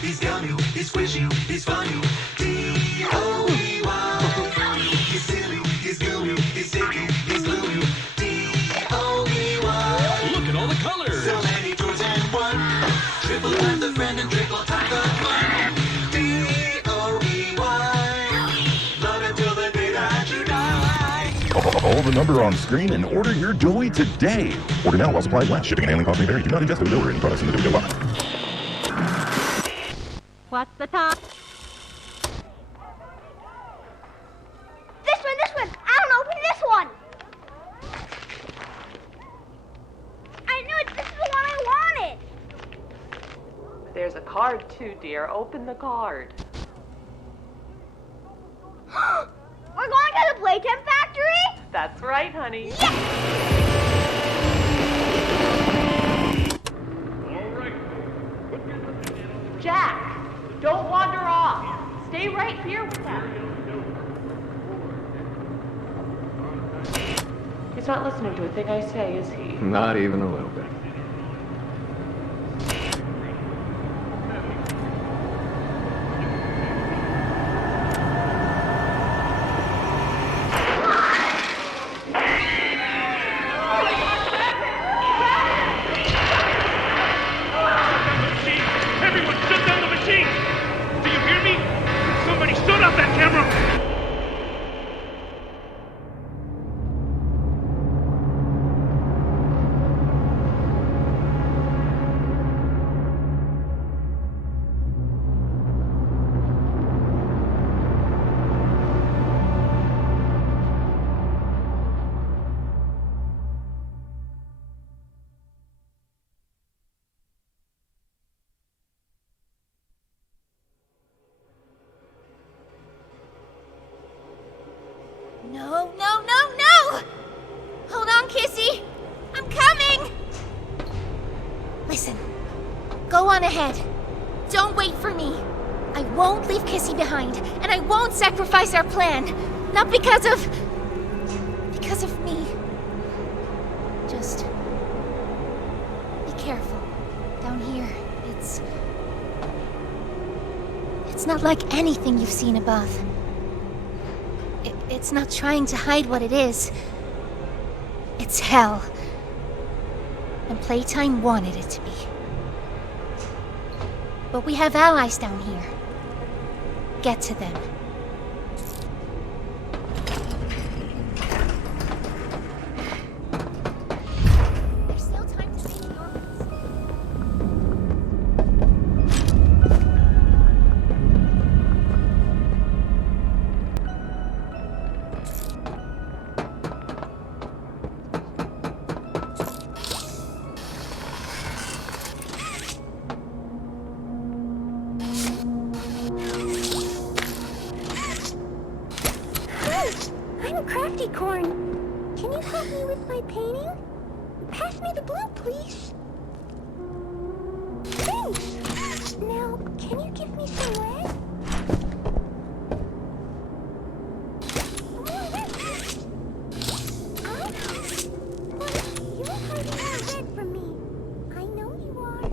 he's gun you, he's squish you, he's fun you. D-O-E-Y. He's silly, he's goo you, he's sticky, he's glue you. D-O-E-Y. Look at all the colors. So many toys and one. Triple time the friend and triple time the fun. D-O-E-Y. Love until the day that you die. Call the number on screen and order your Doey today. Order now while supplies last. Shipping and handling costs may vary. Do not ingest or deliver any products in the Doey line. What's the time? This one! I don't know, open this one! I knew it! This is the one I wanted! There's a card too, dear. Open the card. We're going to the Playtime Factory? That's right, honey. Yes! Jack, don't wander off. Stay right here with them. He's not listening to a thing I say, is he? Not even a little bit. No! Hold on, Kissy! I'm coming! Listen, go on ahead. Don't wait for me. I won't leave Kissy behind, and I won't sacrifice our plan. Not because of me. Just be careful. Down here, it's not like anything you've seen above. It's not trying to hide what it is. It's hell. And Playtime wanted it to be. But we have allies down here. Get to them. There's still time to make your Corn, can you help me with my painting? Pass me the blue, please. Thanks. Now, can you give me some red? More red, please. But you're hiding more red from me. I know you are.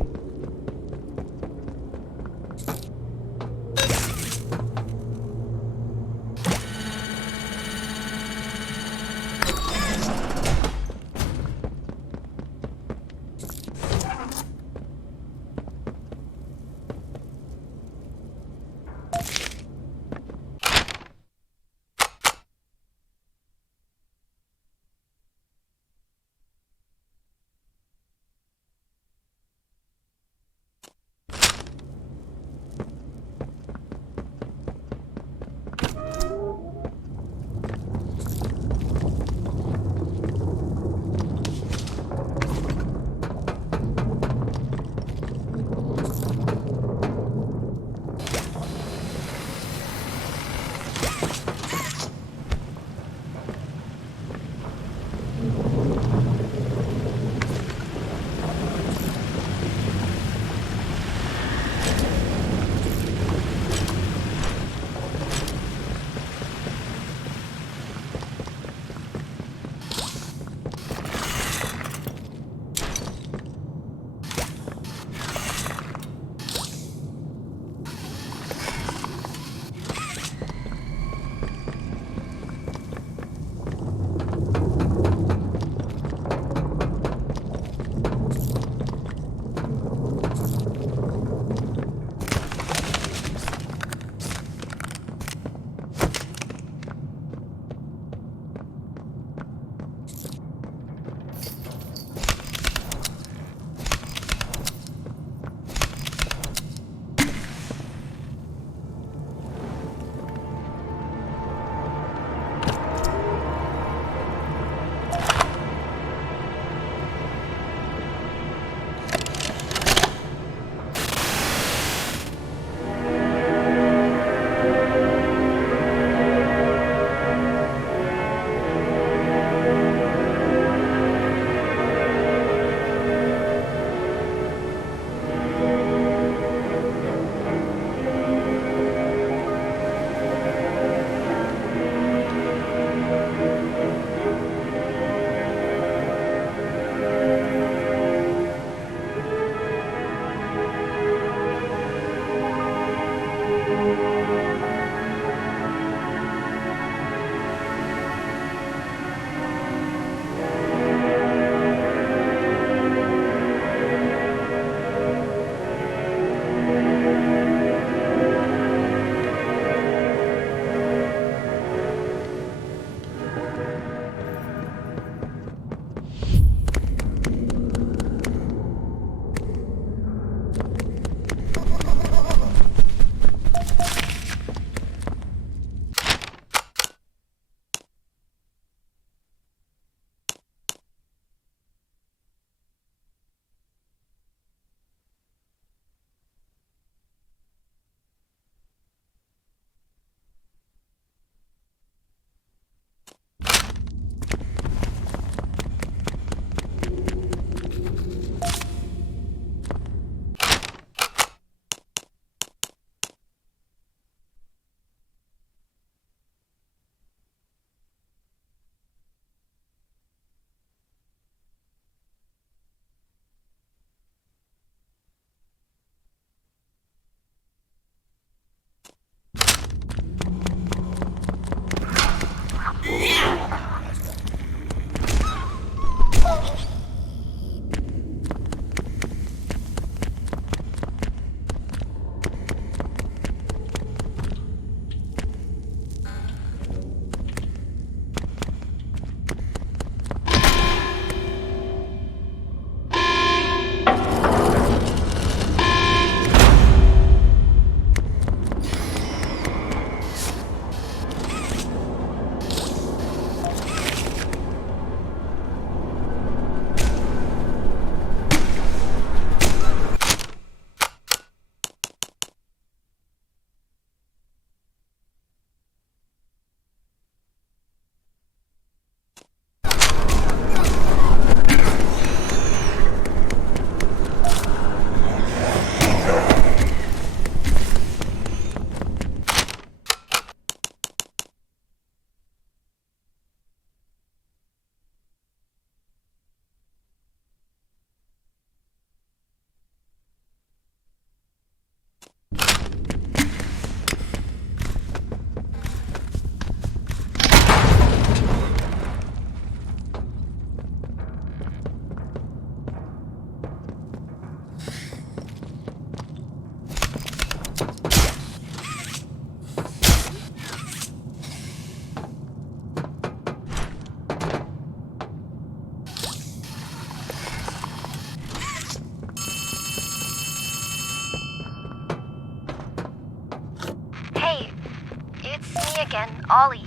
again, Ollie.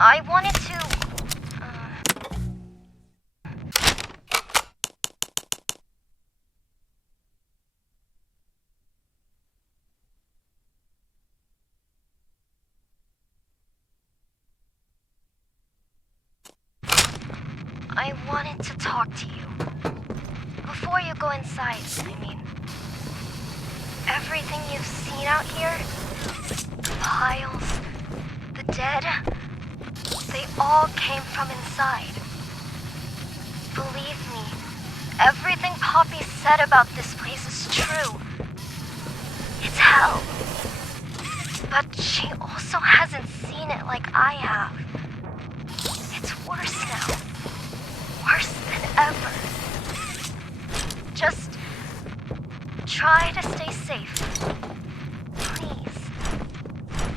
I wanted to... I wanted to talk to you. Before you go inside, I mean. Everything you've seen out here, the piles, the dead, they all came from inside. Believe me, everything Poppy said about this place is true. It's hell. But she also hasn't seen it like I have. It's worse now. Worse than ever. Just try to stay safe. Please.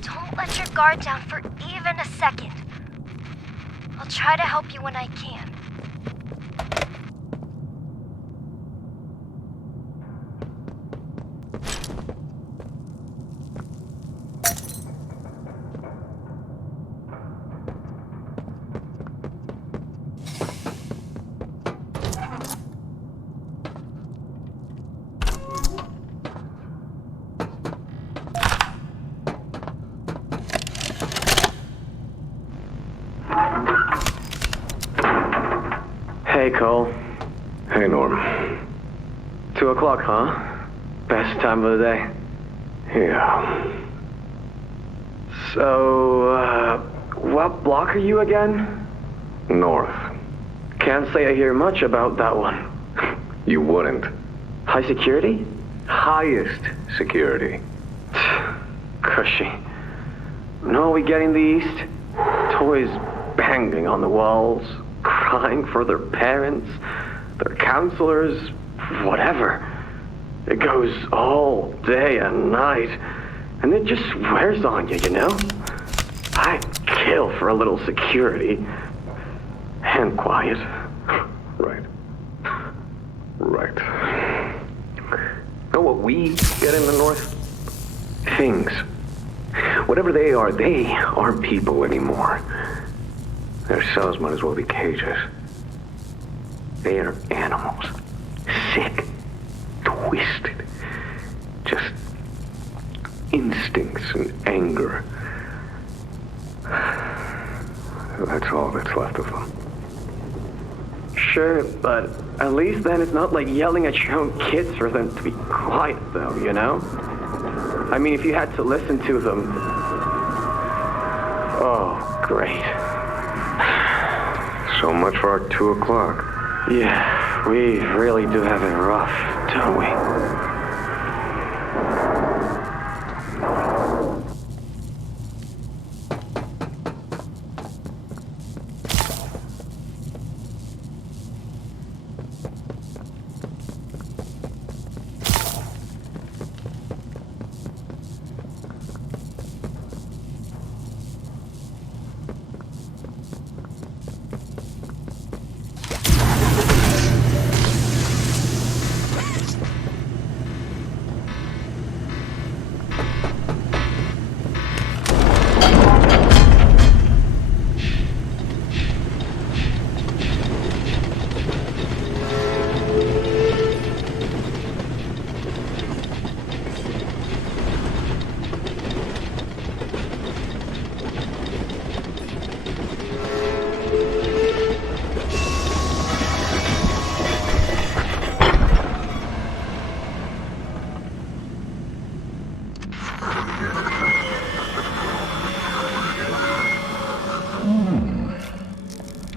Don't let your guard down for even a second. I'll try to help you when I can. Hey, Cole. Hey, Norm. 2 o'clock, huh? Best time of the day. Yeah. So, what block are you again? North. Can't say I hear much about that one. You wouldn't. High security? Highest security. Cushy. No, we get in the east. Toys banging on the walls, crying for their parents, their counselors, whatever. It goes all day and night, and it just wears on you, you know? I'd kill for a little security. And quiet. Right. Right. Know what we get in the North? Things. Whatever they aren't people anymore. Their cells might as well be cages. They are animals. Sick. Twisted. Just instincts and anger. That's all that's left of them. Sure, but at least then it's not like yelling at your own kids for them to be quiet, though, you know? I mean, if you had to listen to them... Oh, great. So much for our 2 o'clock. Yeah, we really do have it rough, don't we?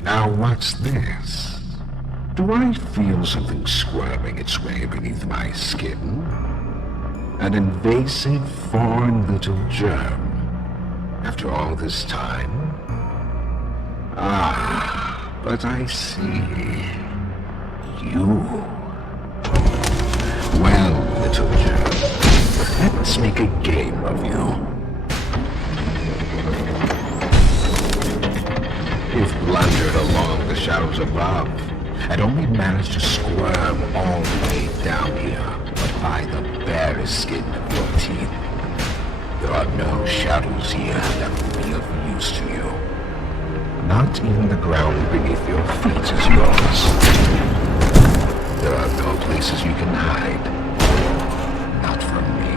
Now what's this? Do I feel something squirming its way beneath my skin? An invasive foreign little germ. After all this time? Ah, but I see. You. Well, little germ, let's make a game of you. You've blundered along the shadows above, and only managed to squirm all the way down here, but by the barest skin of your teeth. Your are no shadows here that will be of use to you. Not even the ground beneath your feet is yours. There are no places you can hide. Not from me.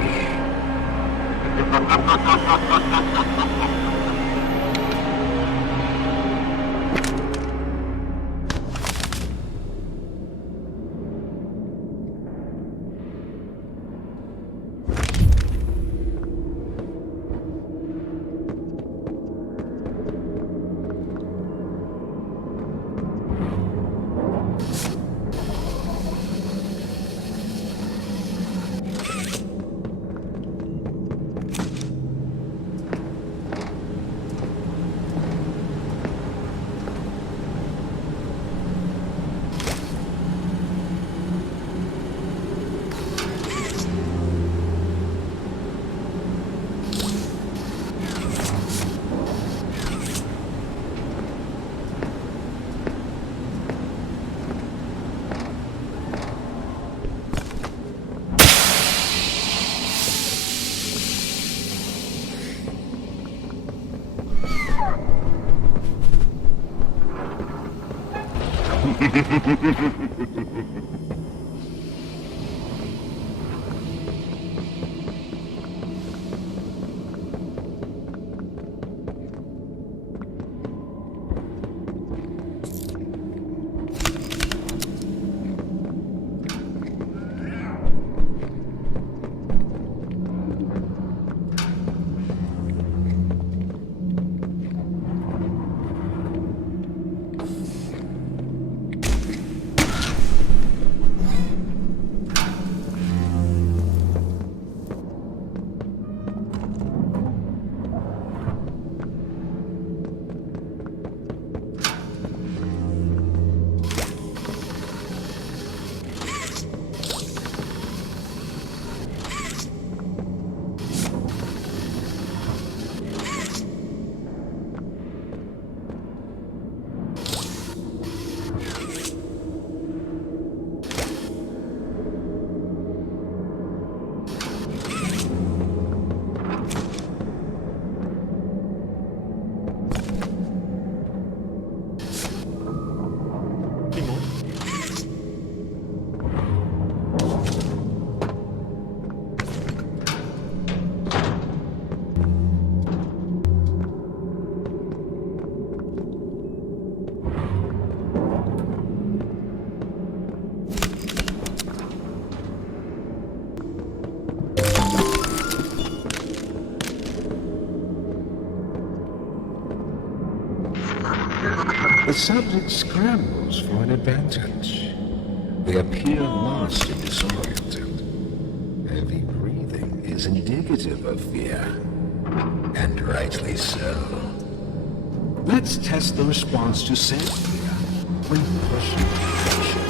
The subject scrambles for an advantage. They appear lost and disoriented. Heavy breathing is indicative of fear, and rightly so. Let's test the response to said fear when pushing detection.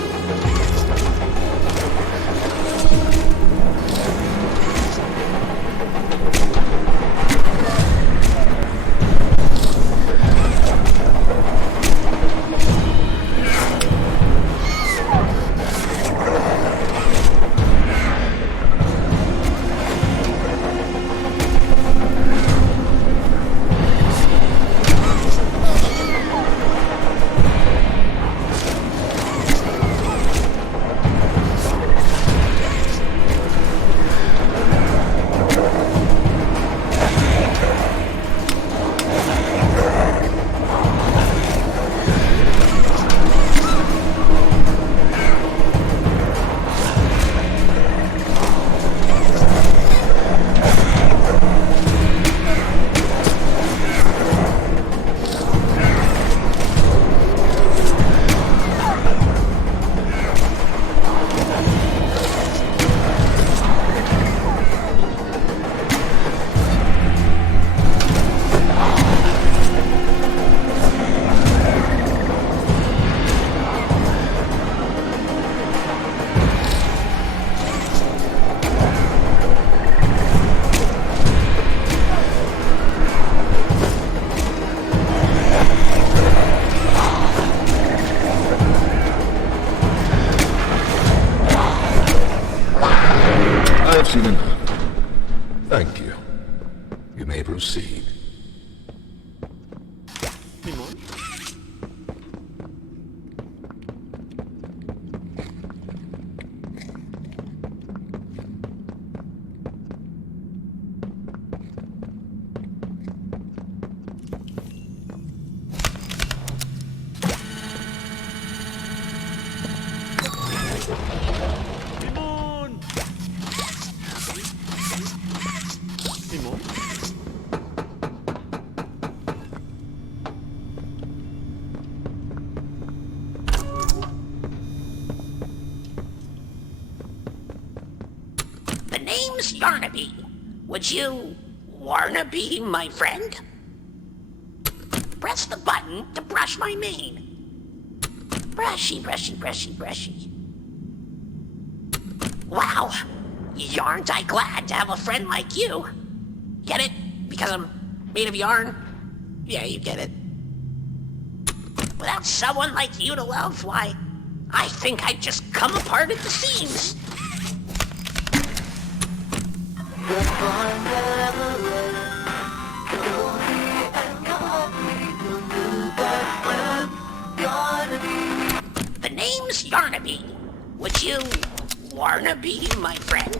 Thank you. You may proceed. The name's Yarnaby. Would you wanna be my friend? Press the button to brush my mane. Brushy, brushy, brushy, brushy. Wow, yarn't I glad to have a friend like you. Get it? Because I'm made of yarn? Yeah, you get it. Without someone like you to love, why, I think I'd just come apart at the seams. The name's Yarnaby. Would you wanna be my friend?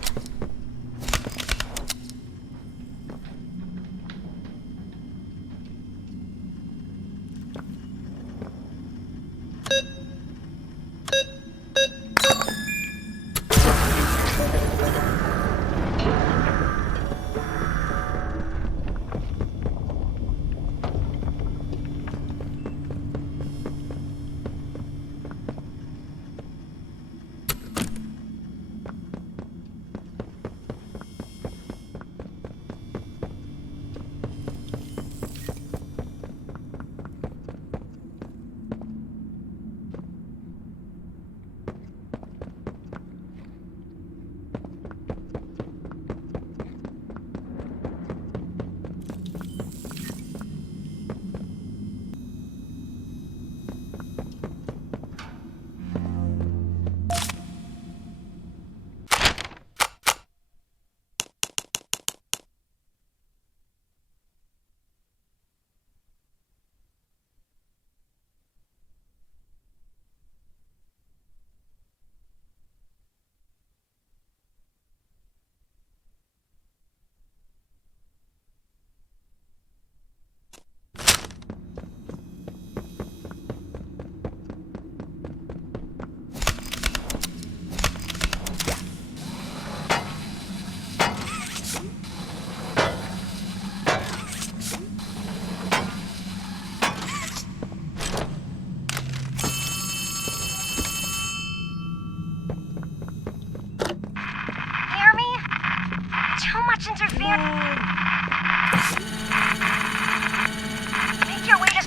Make your way to...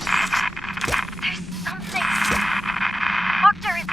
There's something... Doctor is...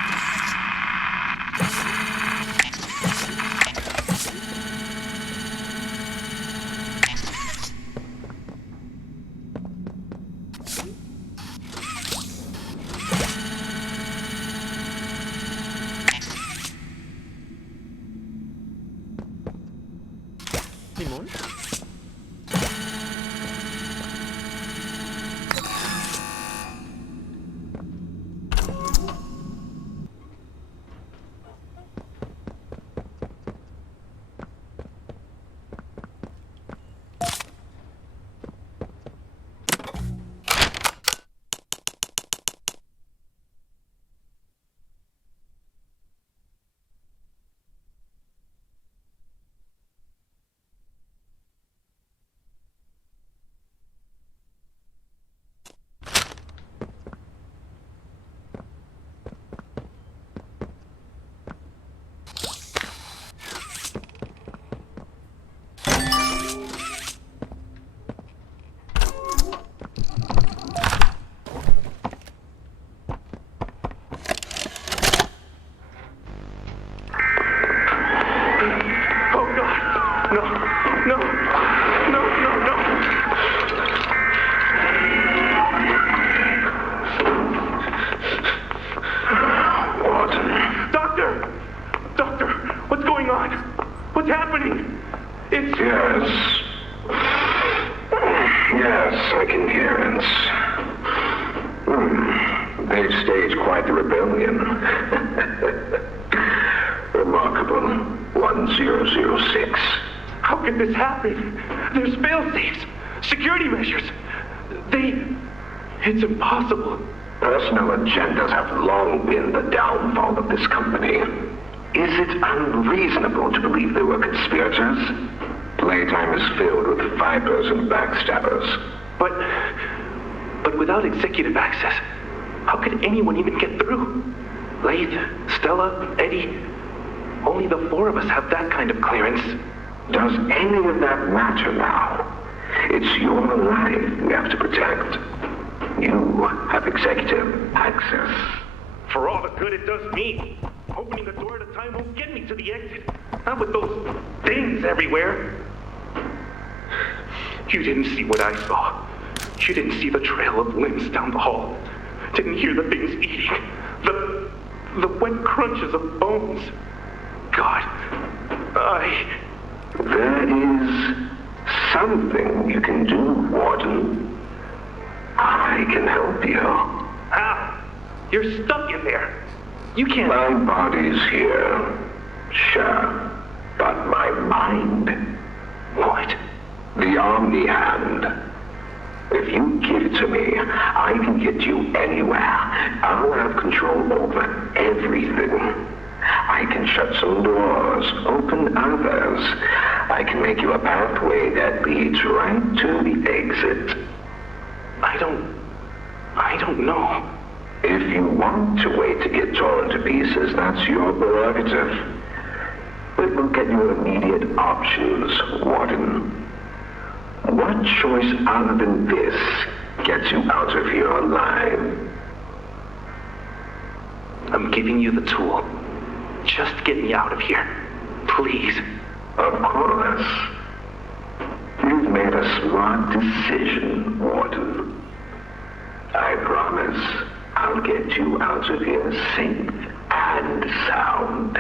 Yes, I can hear it. They've staged quite the rebellion. Remarkable. 1006. How could this happen? There's fail-safes, security measures. It's impossible. Personal agendas have long been the downfall of this company. Is it unreasonable to believe they were conspirators? Playtime is filled with vipers and backstabbers. But without executive access, how could anyone even get through? Laith, Stella, Eddie, only the four of us have that kind of clearance. Does any of that matter now? It's your life we have to protect. You have executive access. For all the good it does me, opening the door at a time won't get me to the exit. Not with those things everywhere. You didn't see what I saw. You didn't see the trail of limbs down the hall. Didn't hear the things eating. The wet crunches of bones. God, There is something you can do, Warden. I can help you. How? You're stuck in there. You can't... My body's here. Sure. But my mind... What? The Omni Hand. If you give it to me, I can get you anywhere. I'll have control over everything. I can shut some doors, open others. I can make you a pathway that leads right to the exit. I don't know. If you want to wait to get torn to pieces, that's your prerogative. But look at your immediate options, Warden. What choice other than this gets you out of here alive? I'm giving you the tool. Just get me out of here. Please. Of course. You've made a smart decision, Warden. I promise I'll get you out of here safe and sound.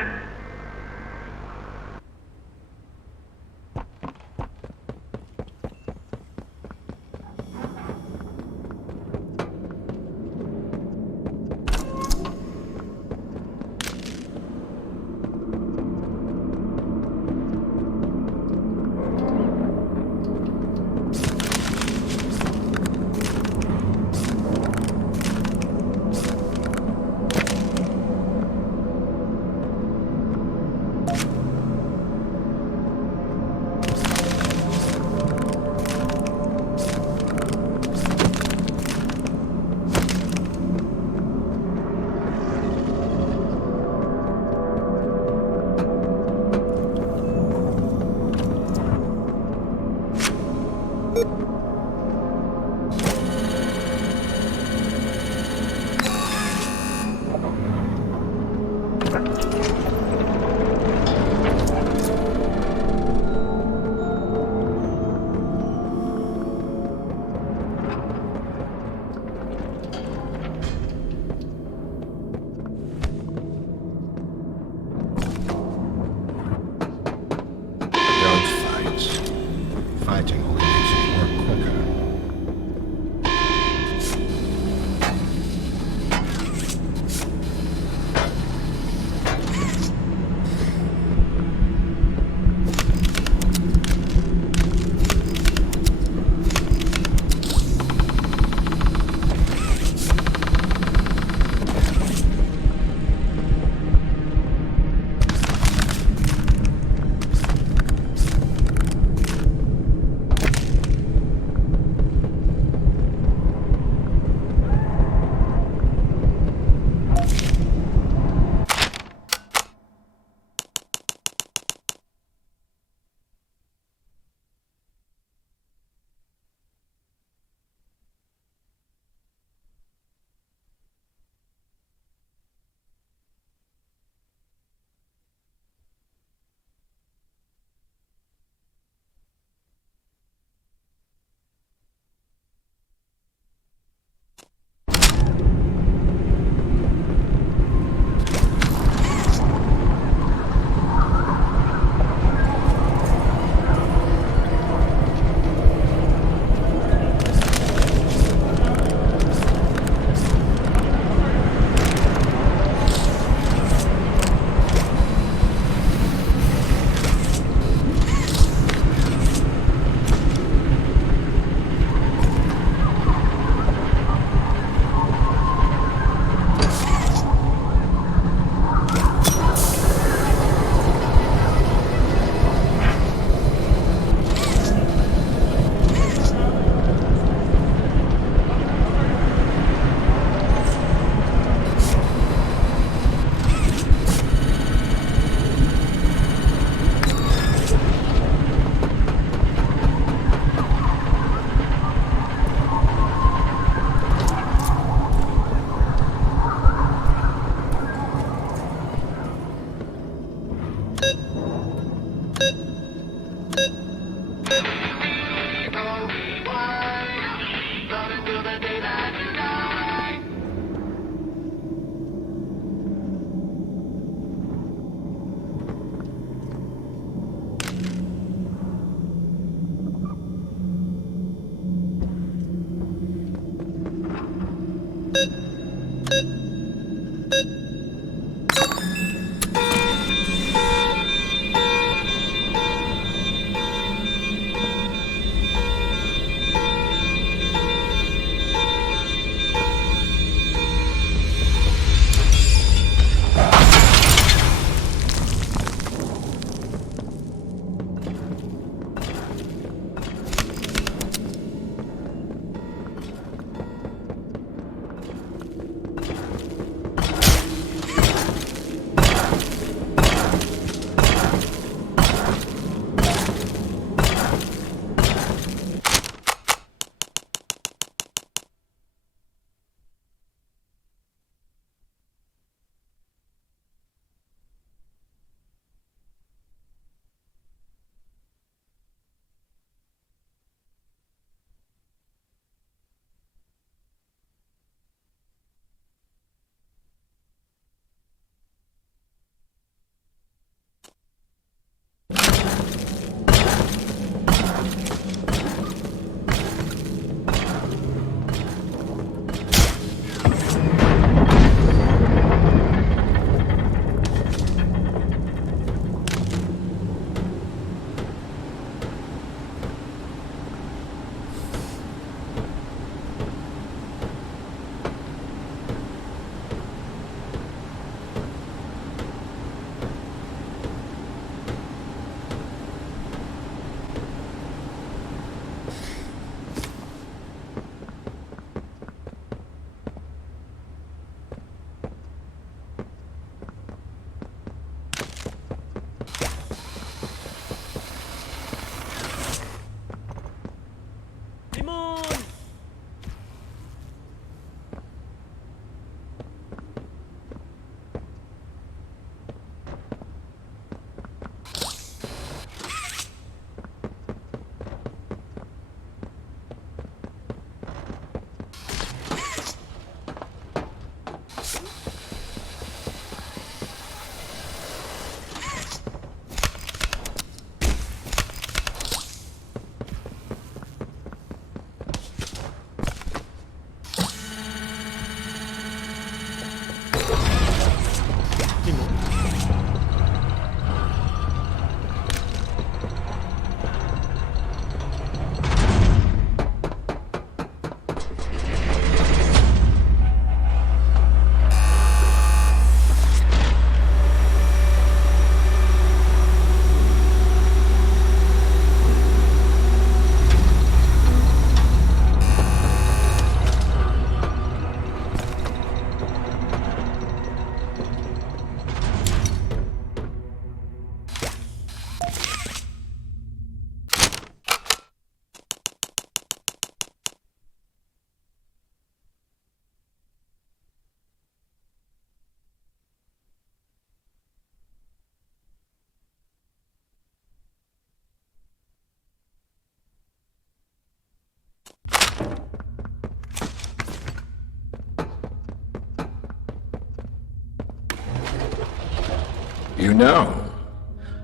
You know,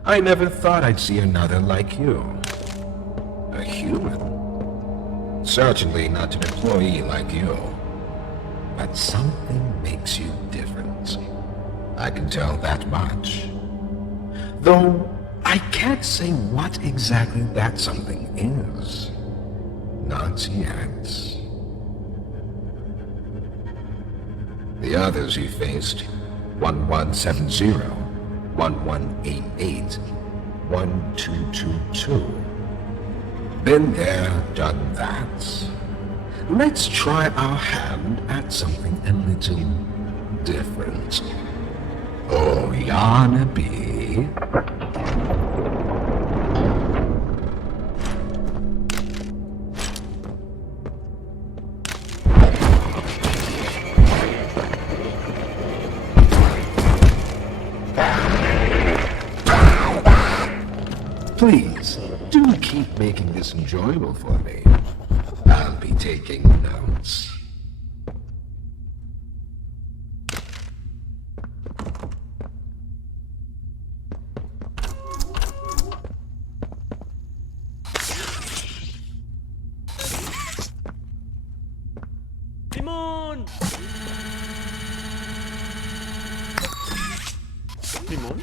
I never thought I'd see another like you. A human. Certainly not an employee like you. But something makes you different. I can tell that much. Though, I can't say what exactly that something is. Not yet. The others you faced, 1170, 1188, 1222. Been there, done that. Let's try our hand at something a little different. Oh, Yarnaby. Please, do keep making this enjoyable for me. I'll be taking notes. Limon! Limon?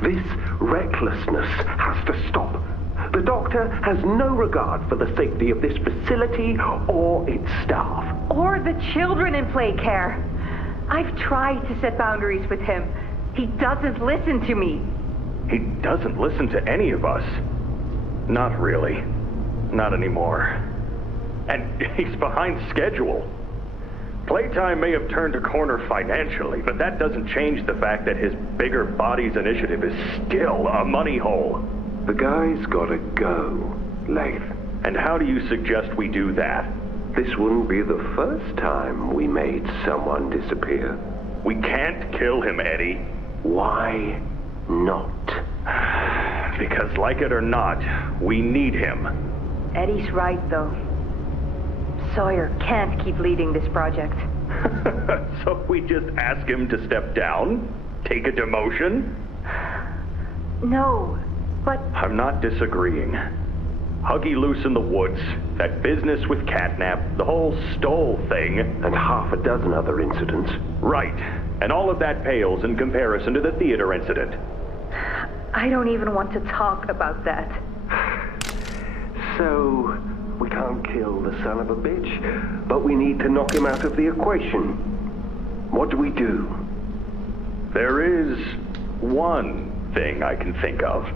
This recklessness has to stop. The doctor has no regard for the safety of this facility or its staff. Or the children in playcare. I've tried to set boundaries with him. He doesn't listen to me. He doesn't listen to any of us. Not really. Not anymore. And he's behind schedule. Playtime may have turned a corner financially, but that doesn't change the fact that his bigger bodies initiative is still a money hole. The guy's gotta go, Lath. And how do you suggest we do that? This wouldn't be the first time we made someone disappear. We can't kill him, Eddie. Why not? Because like it or not, we need him. Eddie's right, though. Sawyer can't keep leading this project. So we just ask him to step down? Take a demotion? No, but... I'm not disagreeing. Huggy loose in the woods, that business with Catnap, the whole Stoll thing. And half a dozen other incidents. Right. And all of that pales in comparison to the theater incident. I don't even want to talk about that. So, we can't kill the son of a bitch, but we need to knock him out of the equation. What do we do? There is one thing I can think of.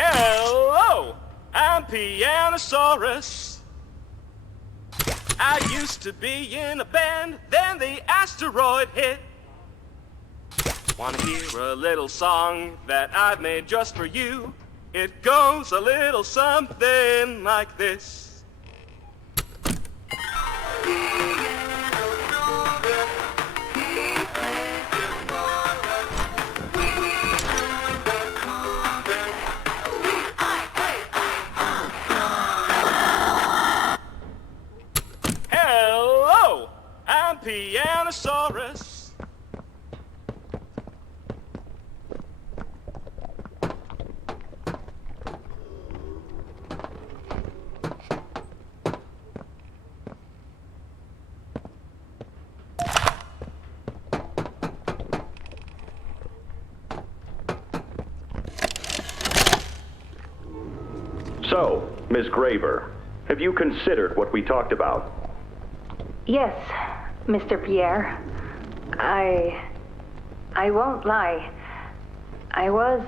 Hello, I'm Pianosaurus. I used to be in a band, then the asteroid hit. Wanna hear a little song that I've made just for you? It goes a little something like this. Hello, I'm Pianosaurus. So, Ms. Graver, have you considered what we talked about? Yes, Mr. Pierre. I won't lie. I was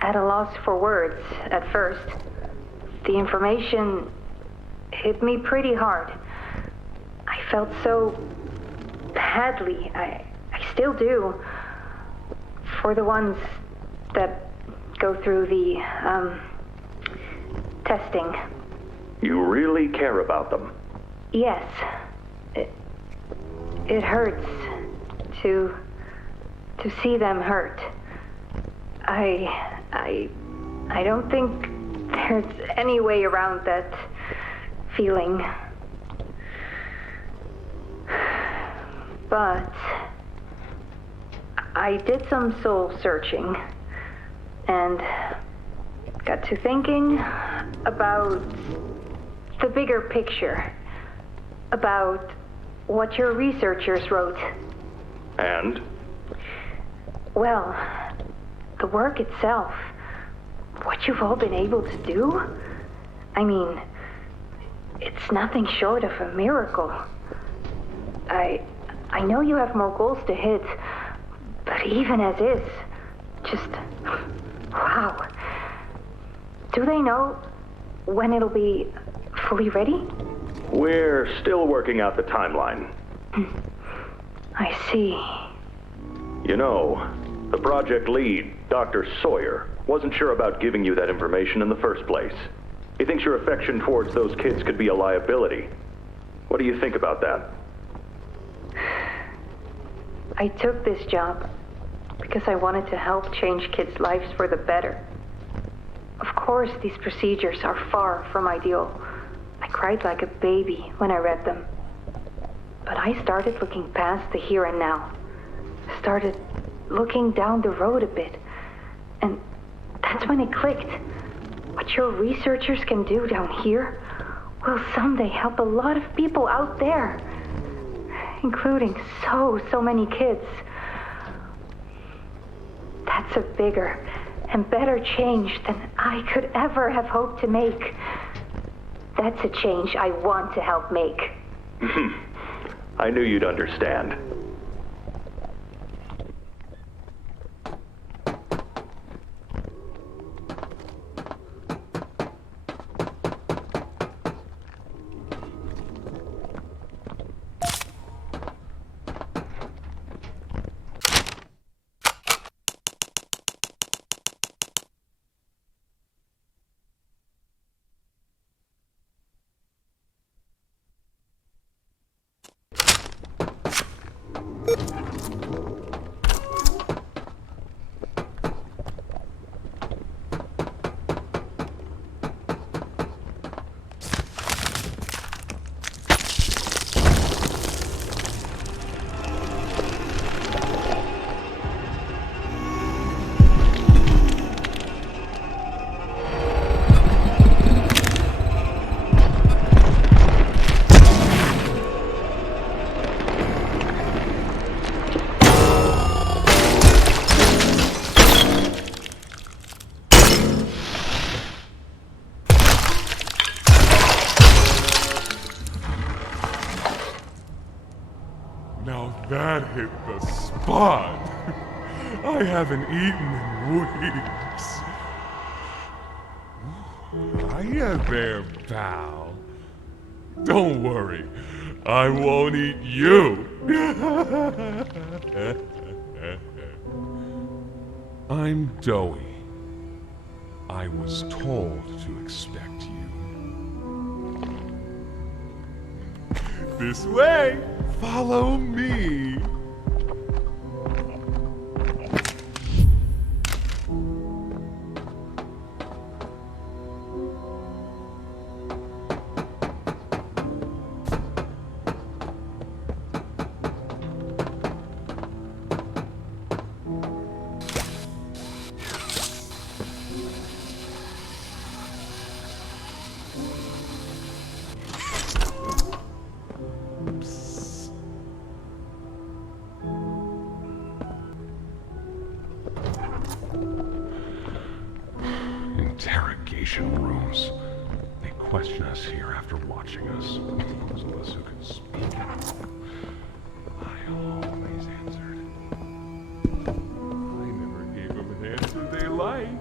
at a loss for words at first. The information hit me pretty hard. I felt so badly. I still do. For the ones that go through the, testing. You really care about them? Yes. It hurts to see them hurt. I don't think there's any way around that feeling. But I did some soul searching and got to thinking about the bigger picture, about what your researchers wrote. And? Well, the work itself, what you've all been able to do, I mean, it's nothing short of a miracle. I know you have more goals to hit, but even as is, just, wow. Do they know when it'll be fully ready? We're still working out the timeline. I see. You know, the project lead, Dr. Sawyer, wasn't sure about giving you that information in the first place. He thinks your affection towards those kids could be a liability. What do you think about that? I took this job because I wanted to help change kids' lives for the better. Of course, these procedures are far from ideal. I cried like a baby when I read them. But I started looking past the here and now. Started looking down the road a bit. And that's when it clicked. What your researchers can do down here will someday help a lot of people out there. Including so many kids. That's a bigger and better change than I could ever have hoped to make. That's a change I want to help make. I knew you'd understand. That hit the spot. I haven't eaten in weeks. Hiya there, pal. Don't worry, I won't eat you. I'm Doey. I was told to expect you. This way! Follow me! Interrogation rooms. They question us here after watching us. Those of us who can speak it. I always answered. I never gave them an answer they liked.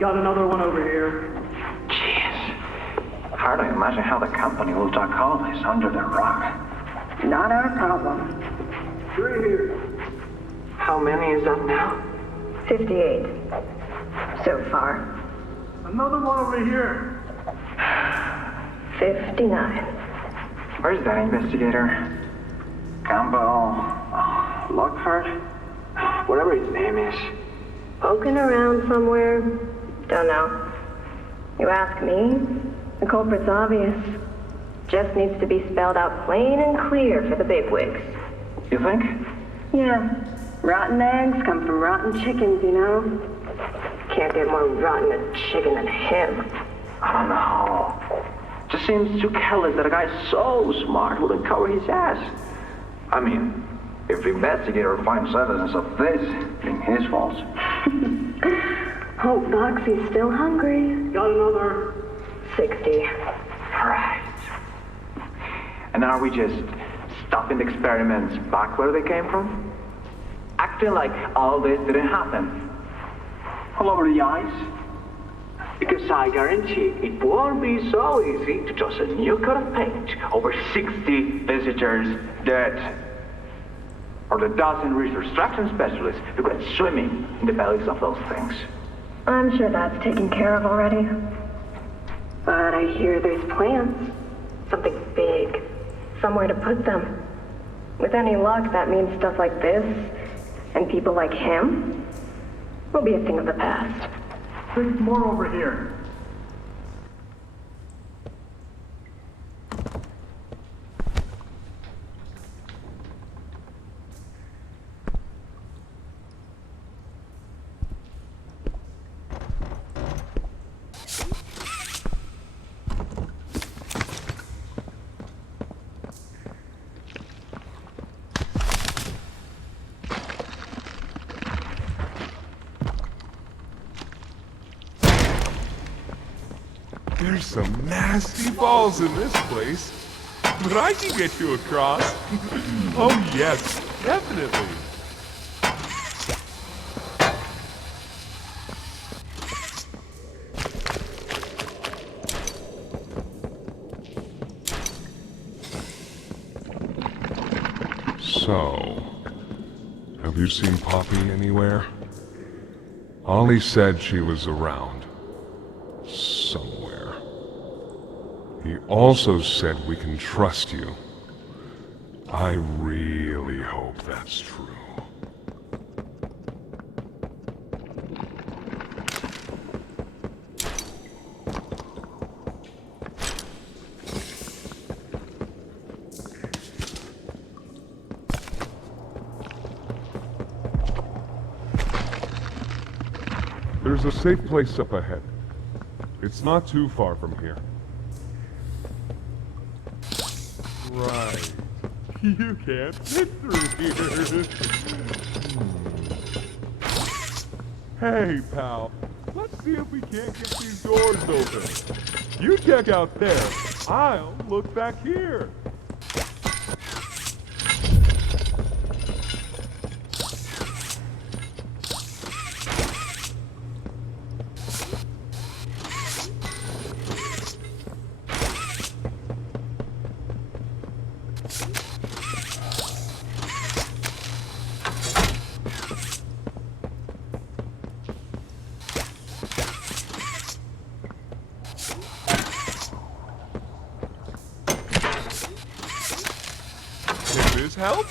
Got another one over here. Jeez. Hard to imagine how the company will duck all this under the rug. Not our problem. 3 here. How many is that now? 58. So far. Another one over here. 59. Where's that investigator? Campbell... Lockhart? Whatever his name is. Poking around somewhere? Don't know. You ask me? The culprit's obvious. Just needs to be spelled out plain and clear for the bigwigs. You think? Yeah. Rotten eggs come from rotten chickens, you know? Can't get more rotten a chicken than him. I don't know. Just seems too careless that a guy so smart wouldn't cover his ass. I mean, if the investigator finds evidence of this, it's his fault. Hope Boxy's still hungry. Got another. 60. Right. And are we just stopping the experiments back where they came from? Acting like all this didn't happen? All over the ice? Because I guarantee it won't be so easy to toss a new coat of paint over 60 visitors dead. Or the dozen resource extraction specialists who went swimming in the bellies of those things. I'm sure that's taken care of already. But I hear there's plans. Something big. Somewhere to put them. With any luck, that means stuff like this, and people like him, will be a thing of the past. 6 more over here. There's some nasty balls in this place, but I can get you across. Oh yes, definitely. So, have you seen Poppy anywhere? Ollie said she was around. Somewhere. He also said we can trust you. I really hope that's true. There's a safe place up ahead. It's not too far from here. Right. You can't fit through here. Hey, pal. Let's see if we can't get these doors open. You check out there. I'll look back here. Help?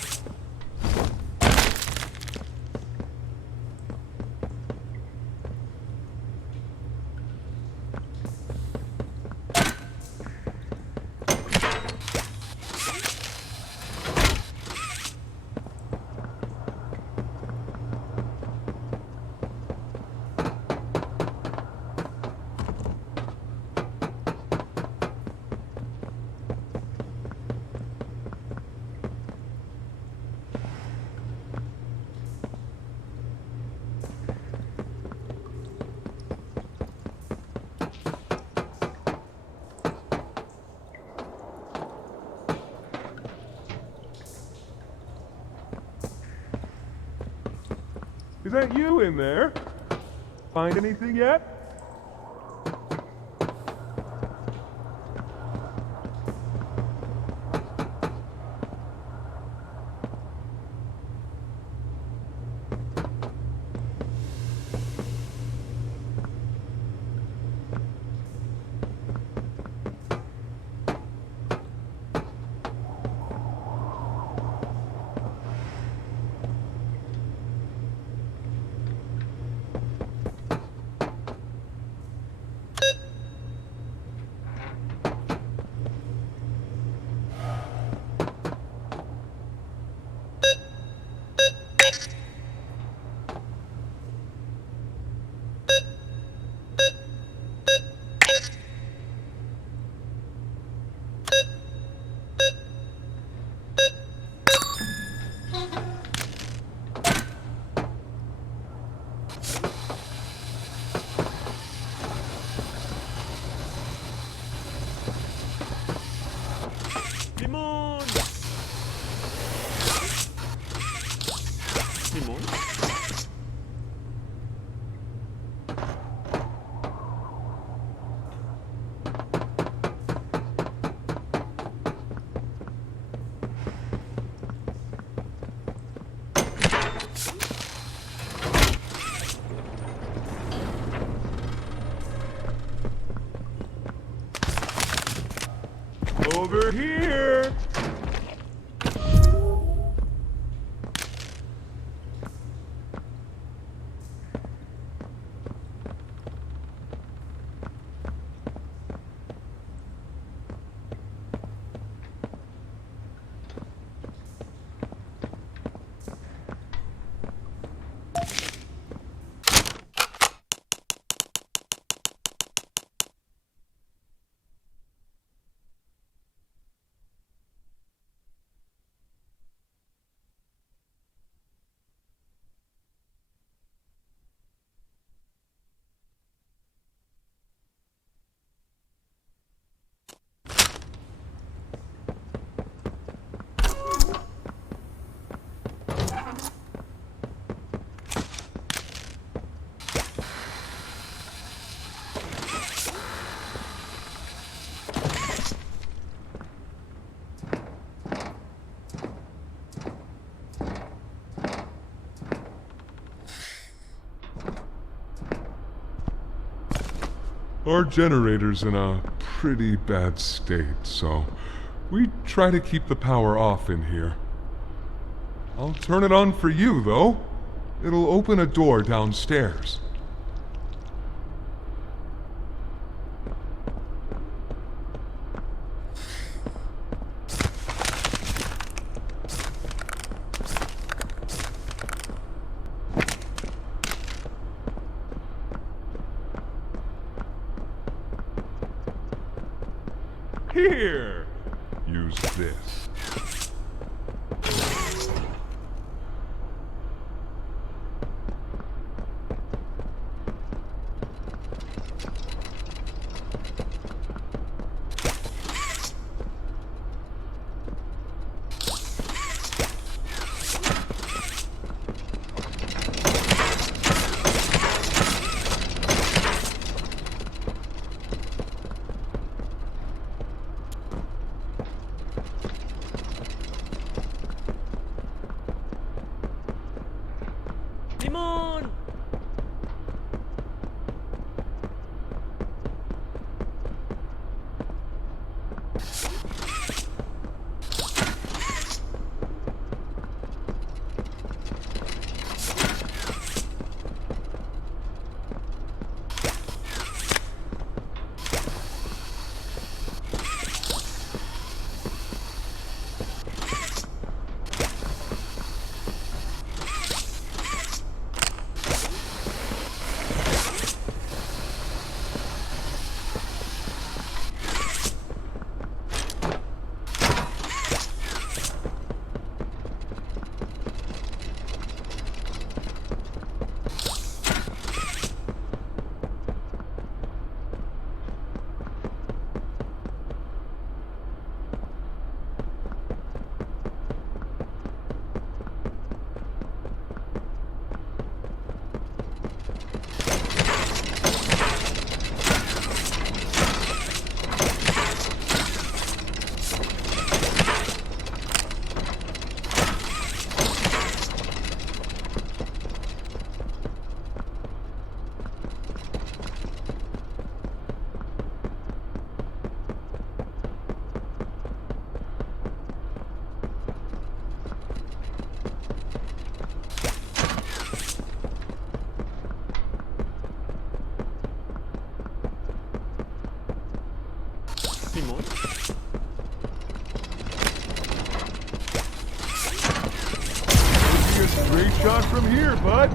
Is that you in there? Find anything yet? They're here! Our generator's in a pretty bad state, so we try to keep the power off in here. I'll turn it on for you, though. It'll open a door downstairs. Here! Use this. Great shot from here, bud.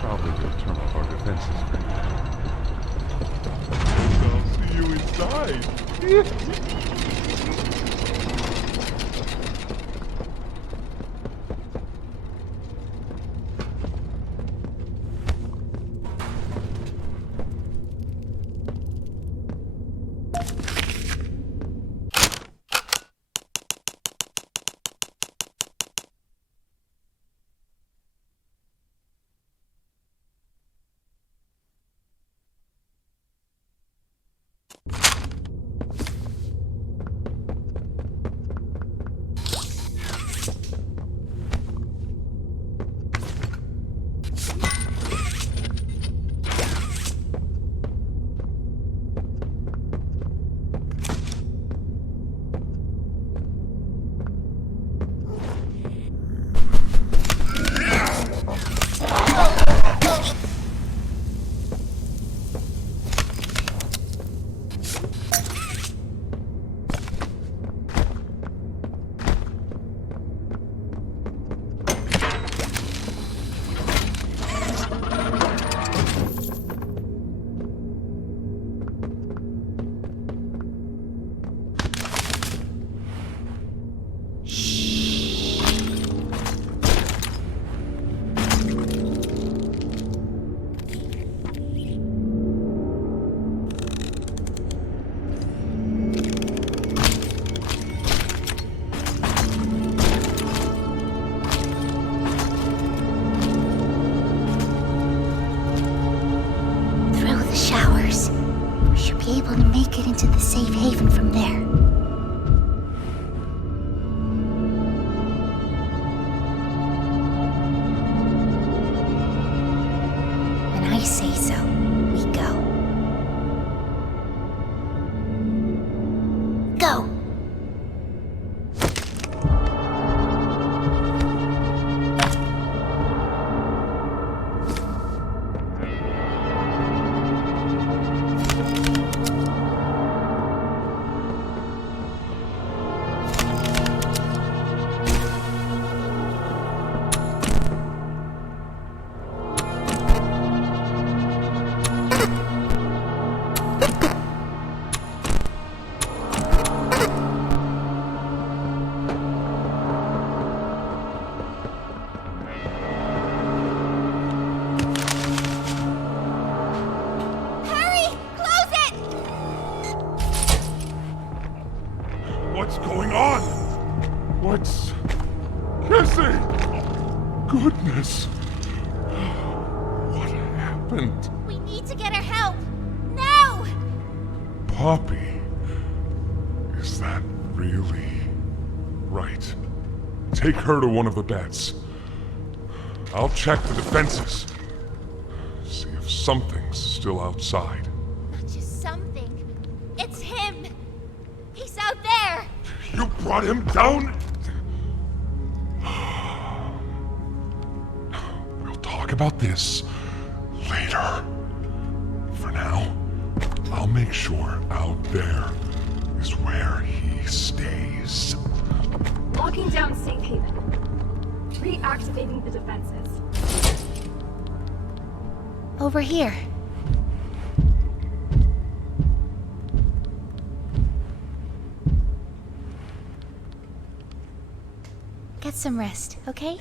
Probably could turn off our defenses right now. I'll see you inside. be able to make it into the safe haven from there. When I say so, we go. Go! What's going on? What's... Kissy! Goodness! What happened? We need to get her help! Now! Poppy? Is that really... Right. Take her to one of the beds. I'll check the defenses. See if something's still outside. Not just something. It's him! He's out there! You brought him down? We'll talk about this later. For now, I'll make sure out there is where he stays. Locking down safe haven. Reactivating the defenses. Over here. Get some rest, okay?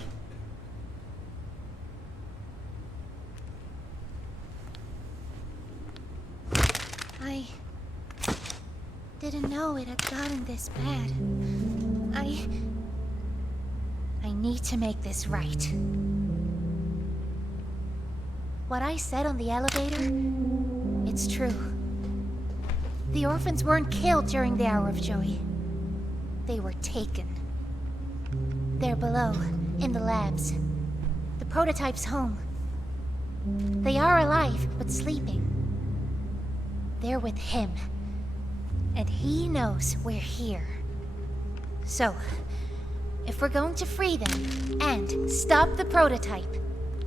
I didn't know it had gotten this bad. I need to make this right. What I said on the elevator, it's true. The orphans weren't killed during the Hour of Joy. They were taken. They're below, in the labs. The prototype's home. They are alive, but sleeping. They're with him. And he knows we're here. So, if we're going to free them and stop the prototype,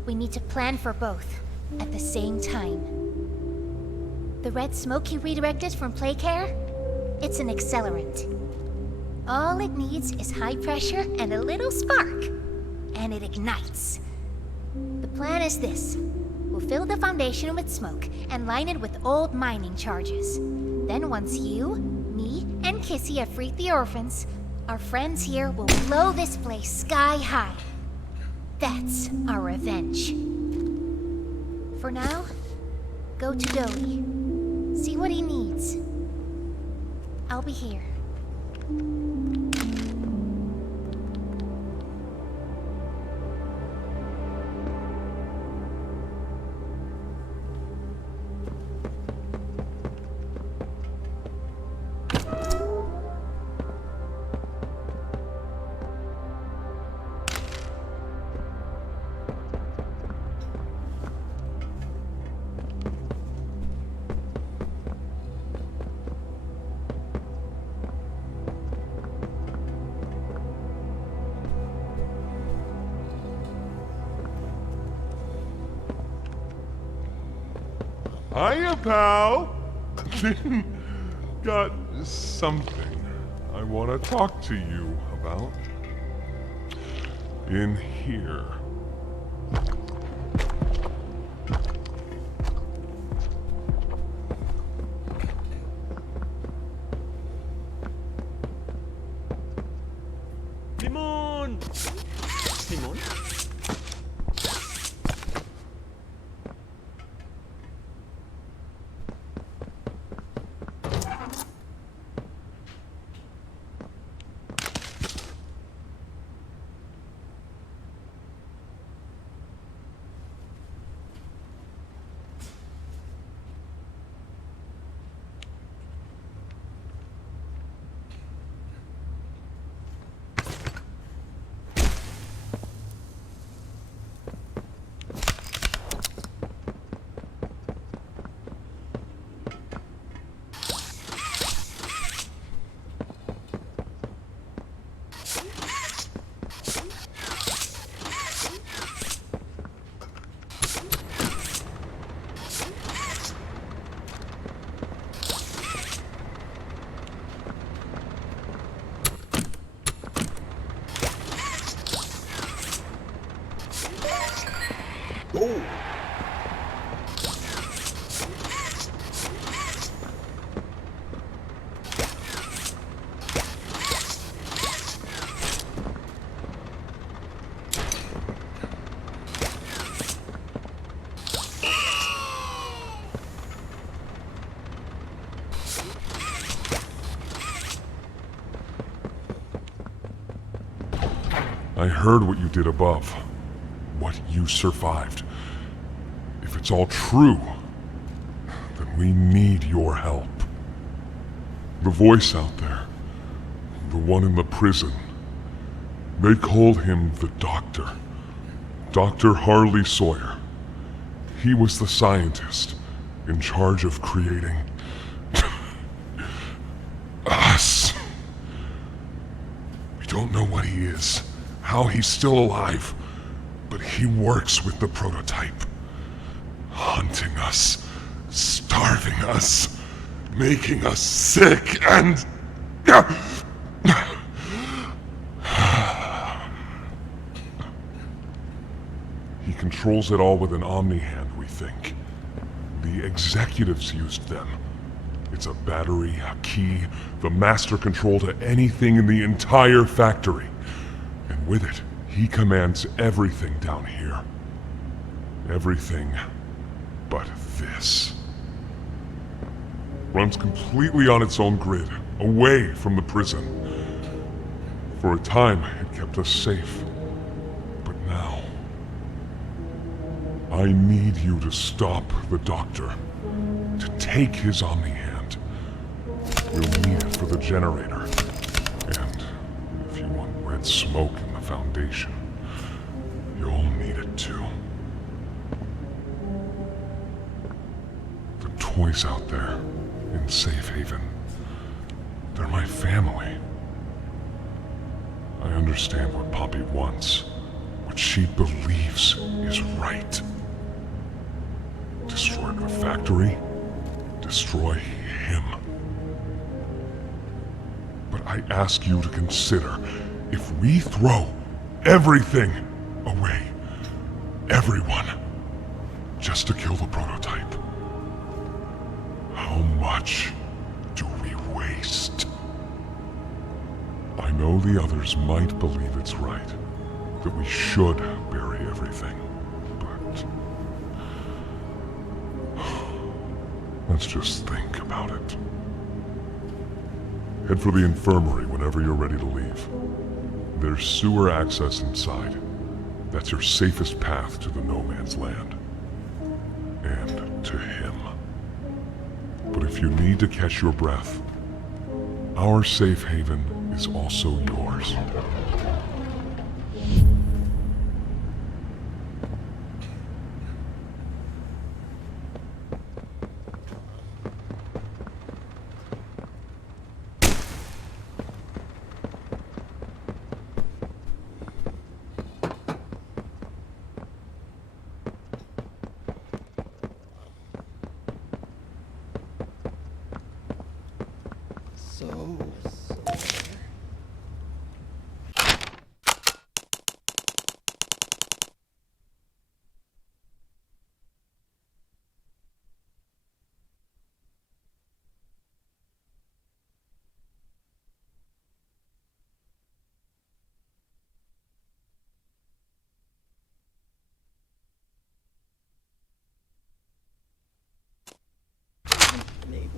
we need to plan for both at the same time. The red smoke you redirected from playcare? It's an accelerant. All it needs is high pressure and a little spark, and it ignites. The plan is this. We'll fill the foundation with smoke and line it with old mining charges. Then once you, me, and Kissy have freed the orphans, our friends here will blow this place sky high. That's our revenge. For now, go to Doey. See what he needs. I'll be here. Hiya, pal! Got something I want to talk to you about. In here. Simon! Simon? Oh! I heard what you did above. What you survived. If it's all true, then we need your help. The voice out there, the one in the prison, they called him the Doctor. Dr. Harley Sawyer. He was the scientist in charge of creating us. We don't know what he is, how he's still alive, but he works with the prototype. Hunting us, starving us, making us sick, and... He controls it all with an omni hand, we think. The executives used them. It's a battery, a key, the master control to anything in the entire factory. And with it, he commands everything down here. Everything but this. Runs completely on its own grid, away from the prison. For a time, it kept us safe. But now... I need you to stop the Doctor. To take his omni hand. You'll need it for the generator. And if you want red smoke in the Foundation, you'll need it too. The toys out there in Safe Haven, they're my family. I understand what Poppy wants, what she believes is right. Destroy the factory, destroy him. But I ask you to consider, if we throw everything away, everyone, just to kill the prototype, how much do we waste? I know the others might believe it's right, that we should bury everything, but... let's just think about it. Head for the infirmary whenever you're ready to leave. There's sewer access inside. That's your safest path to the no man's land. And to him. But if you need to catch your breath, our safe haven is also yours.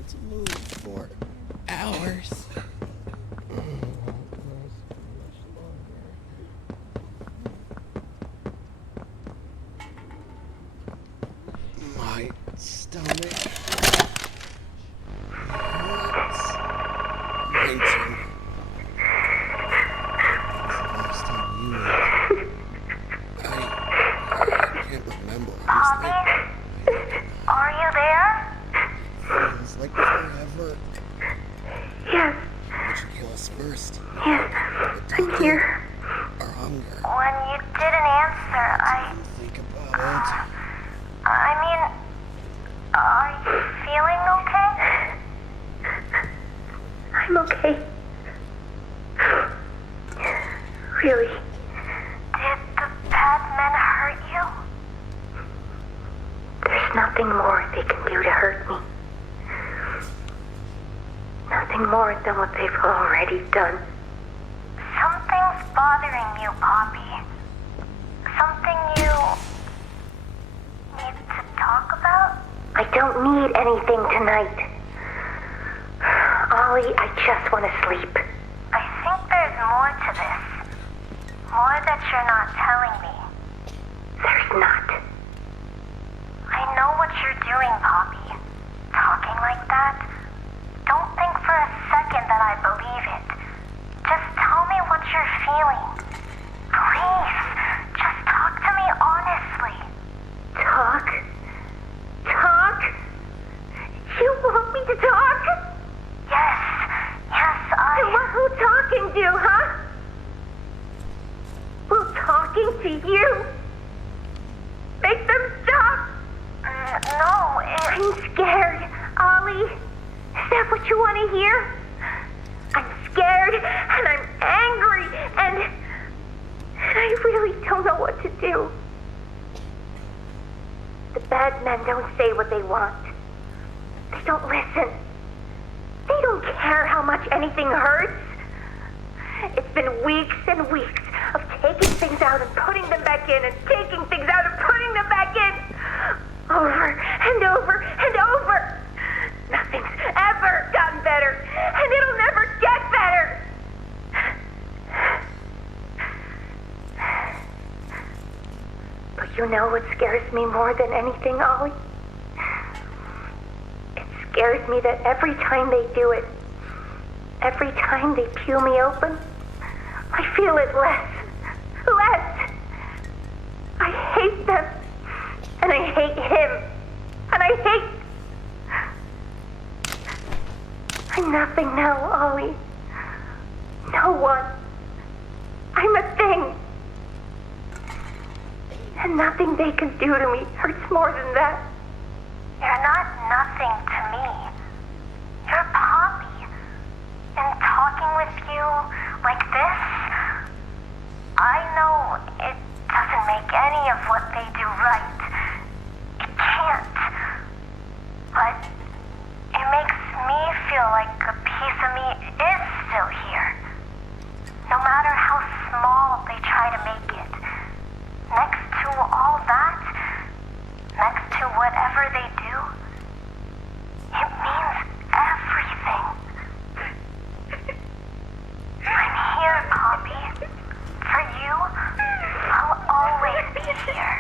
To move for hours. My stomach hurts. Mine too. Last time you were... I can't remember. Are you there? Feels like forever. Yes. Would you kill us first? Yes. I'm here. Our hunger. When you didn't answer, I... Think about it. I mean... Are you feeling okay? I'm okay. Really? Did the bad men hurt you? nothing more they can do to hurt me. Nothing more than what they've already done. Something's bothering you, Poppy. Something you need to talk about? I don't need anything tonight. Ollie, I just want to sleep. I think there's more to this. More that you're not telling me. There's not. I know what you're doing, Poppy. Talking like that. Don't think for a second that I believe it. Just tell me what you're feeling. Please, just talk to me honestly. Talk? Talk? You want me to talk? Yes, I... What will talking do, huh? Will talking to you make them stop? No, I'm scared, Ollie. Is that what you want to hear? I'm scared, and I'm angry, and I really don't know what to do. The bad men don't say what they want. They don't listen. They don't care how much anything hurts. It's been weeks and weeks of taking things out and putting them back in, and taking things out and putting them back in. Over and over and over. Nothing's ever gotten better, and it'll never get better. But you know what scares me more than anything, Ollie? It scares me that every time they do it, every time they peel me open, I feel it less. Less. I hate them. And I hate him. And I hate... I'm nothing now, Ollie. No one. I'm a thing. And nothing they can do to me hurts more than that. You're not nothing to me. You're Poppy. And talking with you like this, I know it doesn't make any of what they do right. It can't. But it makes me feel like a piece of me is still here. No matter how small they try to make it. Next to all that, next to whatever they do, it means everything. I'm here, Poppy. For you, I'll always be here.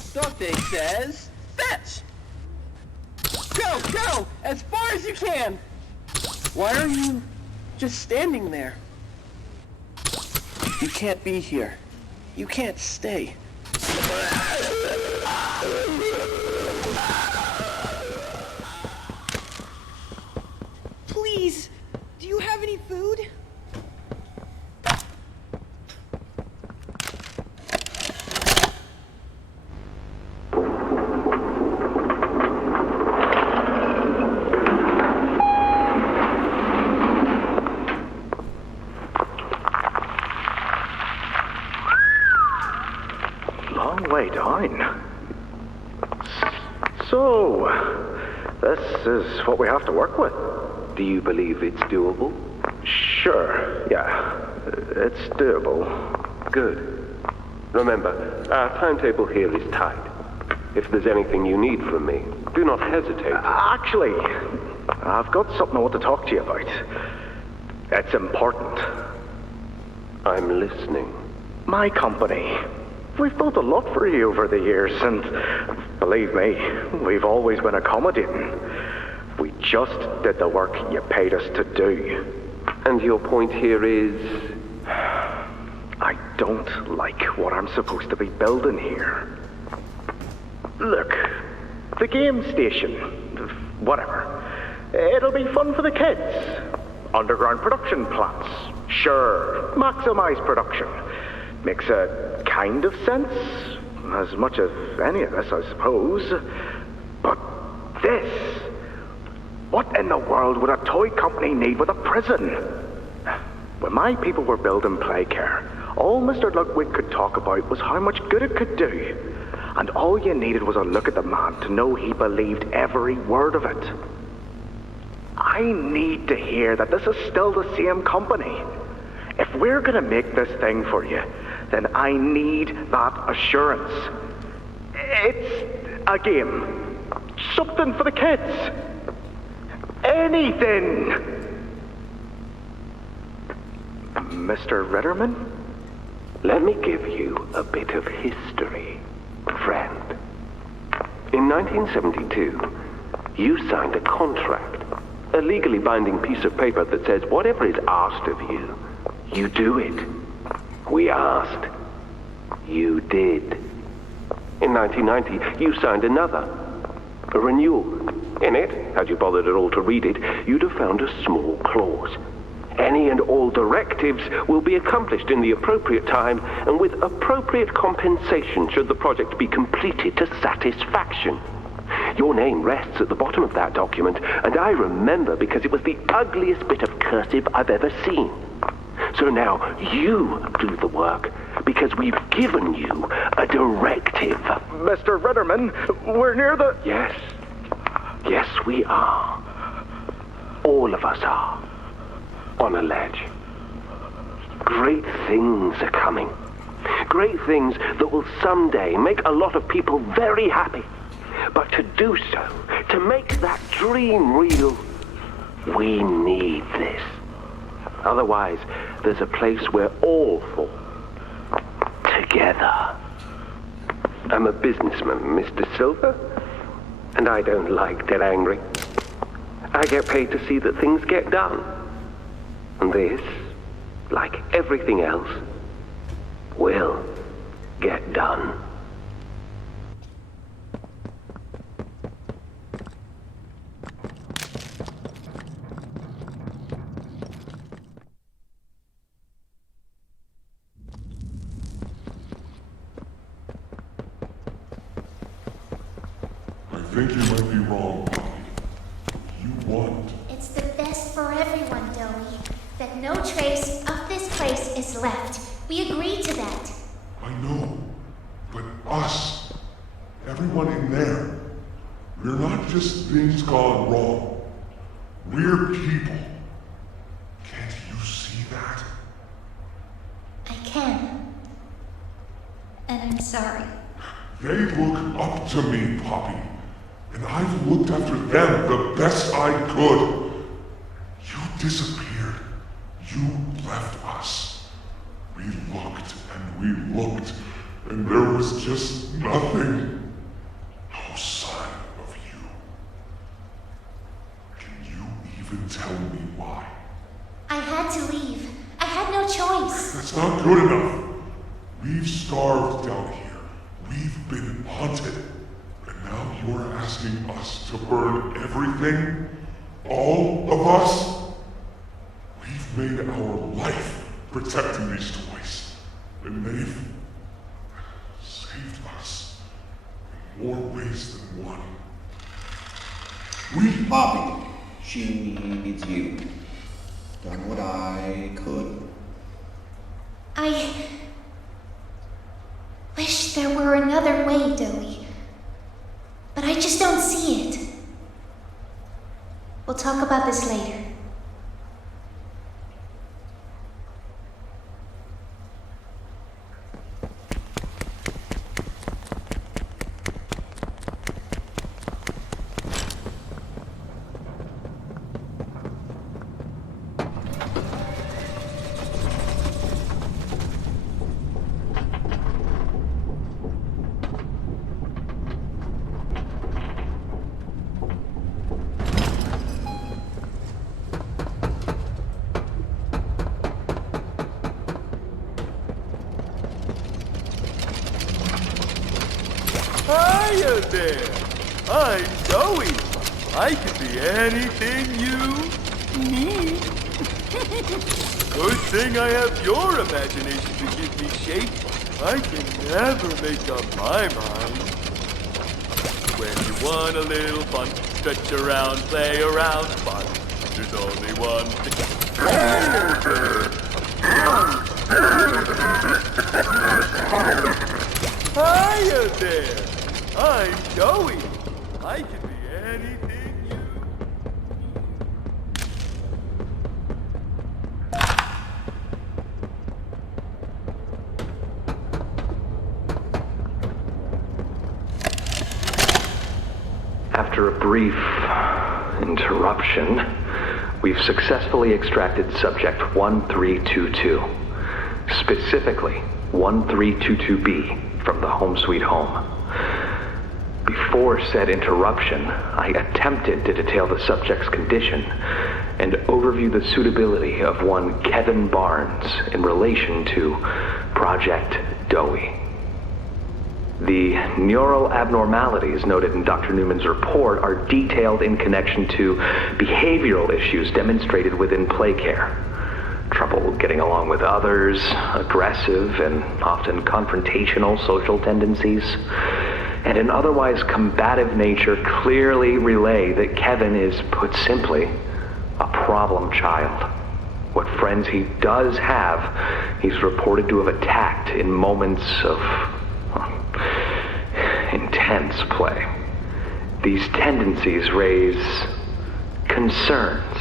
Something says, fetch! Go, go! As far as you can! Why are you just standing there? You can't be here. You can't stay. Please, do you have any food? Way down. So, this is what we have to work with. Do you believe it's doable? Sure, yeah. It's doable. Good. Remember, our timetable here is tight. If there's anything you need from me, do not hesitate. Actually, I've got something I want to talk to you about. It's important. I'm listening. My company, We've built a lot for you over the years, and believe me, we've always been accommodating. We just did the work you paid us to do. And your point here is? I don't like what I'm supposed to be building here. Look, the game station, whatever. It'll be fun for the kids. Underground production plants. Sure, maximize production. Makes a kind of sense. As much as any of us, I suppose. But this... What in the world would a toy company need with a prison? When my people were building playcare, all Mr. Ludwig could talk about was how much good it could do. And all you needed was a look at the man to know he believed every word of it. I need to hear that this is still the same company. If we're gonna make this thing for you, then I need that assurance. It's a game. Something for the kids. Anything. Mr. Ritterman? Let me give you a bit of history, friend. In 1972, you signed a contract, a legally binding piece of paper that says whatever is asked of you, you do it. We asked. You did. In 1990, you signed another, a renewal. In it, had you bothered at all to read it, you'd have found a small clause. Any and all directives will be accomplished in the appropriate time and with appropriate compensation should the project be completed to satisfaction. Your name rests at the bottom of that document, and I remember because it was the ugliest bit of cursive I've ever seen. So now you do the work because we've given you a directive. Mr. Ritterman, we're near the... Yes. Yes, we are. All of us are. On a ledge. Great things are coming. Great things that will someday make a lot of people very happy. But to do so, to make that dream real, we need this. Otherwise, there's a place we're all for. Together. I'm a businessman, Mr. Silver, and I don't like get angry. I get paid to see that things get done. And this, like everything else, will get done. I think you might be wrong, Ollie. You want... It's the best for everyone, Doey. That no trace of this place is left. We agreed to that. I know, but us, everyone in there, we're not just things gone wrong. We're people. Can't you see that? I can. And I'm sorry. They look up to me, Poppy, and I've looked after them the best I could. You disappeared. You left us. We looked and we looked, and there was just nothing. No sign of you. Can you even tell me why? I had to leave. I had no choice. That's not good enough. We've starved down here. We've been hunted. And now you're asking us to burn everything? All of us? We've made our life protecting these toys. And they've saved us in more ways than one. Poppy, she needs you. Done what I could. I wish there were another way, Doey. But I just don't see it. We'll talk about this later. Hiya there! I'm Doey. I can be anything you need. Good thing I have your imagination to give me shape. I can never make up my mind. When you want a little fun, stretch around, play around, fun. There's only one thing. Hiya there! I'm Doey. I can be anything you... After a brief interruption, we've successfully extracted subject 1322, specifically 1322B, from the Home Sweet Home. Before said interruption, I attempted to detail the subject's condition and overview the suitability of one Kevin Barnes in relation to Project Doey. The neural abnormalities noted in Dr. Newman's report are detailed in connection to behavioral issues demonstrated within playcare. Trouble getting along with others, aggressive and often confrontational social tendencies, and an otherwise combative nature clearly relay that Kevin is, put simply, a problem child. What friends he does have, he's reported to have attacked in moments of intense play. These tendencies raise concerns.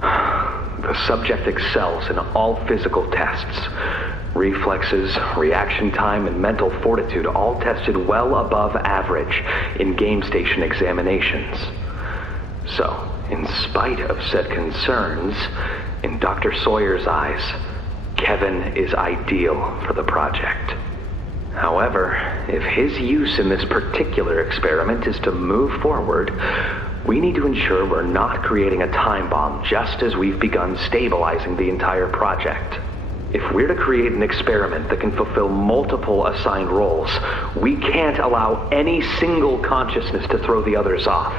The subject excels in all physical tests. Reflexes, reaction time, and mental fortitude all tested well above average in game station examinations. So, in spite of said concerns, in Dr. Sawyer's eyes, Kevin is ideal for the project. However, if his use in this particular experiment is to move forward, we need to ensure we're not creating a time bomb just as we've begun stabilizing the entire project. If we're to create an experiment that can fulfill multiple assigned roles, we can't allow any single consciousness to throw the others off.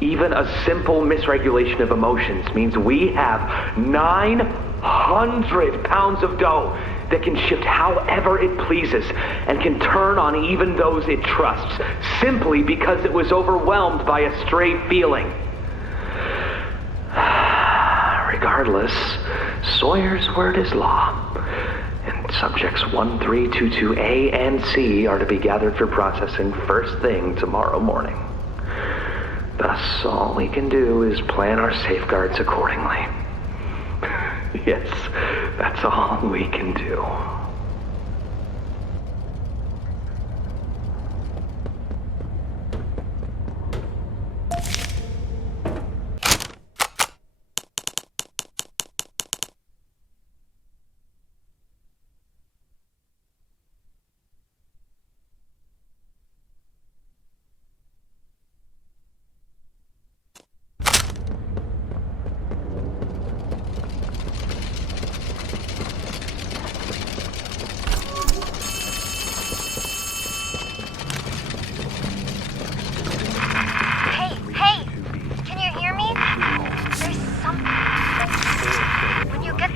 Even a simple misregulation of emotions means we have 900 pounds of dough that can shift however it pleases and can turn on even those it trusts, simply because it was overwhelmed by a stray feeling. Regardless, Sawyer's word is law, and subjects 1322A and C are to be gathered for processing first thing tomorrow morning. Thus, all we can do is plan our safeguards accordingly. Yes, that's all we can do.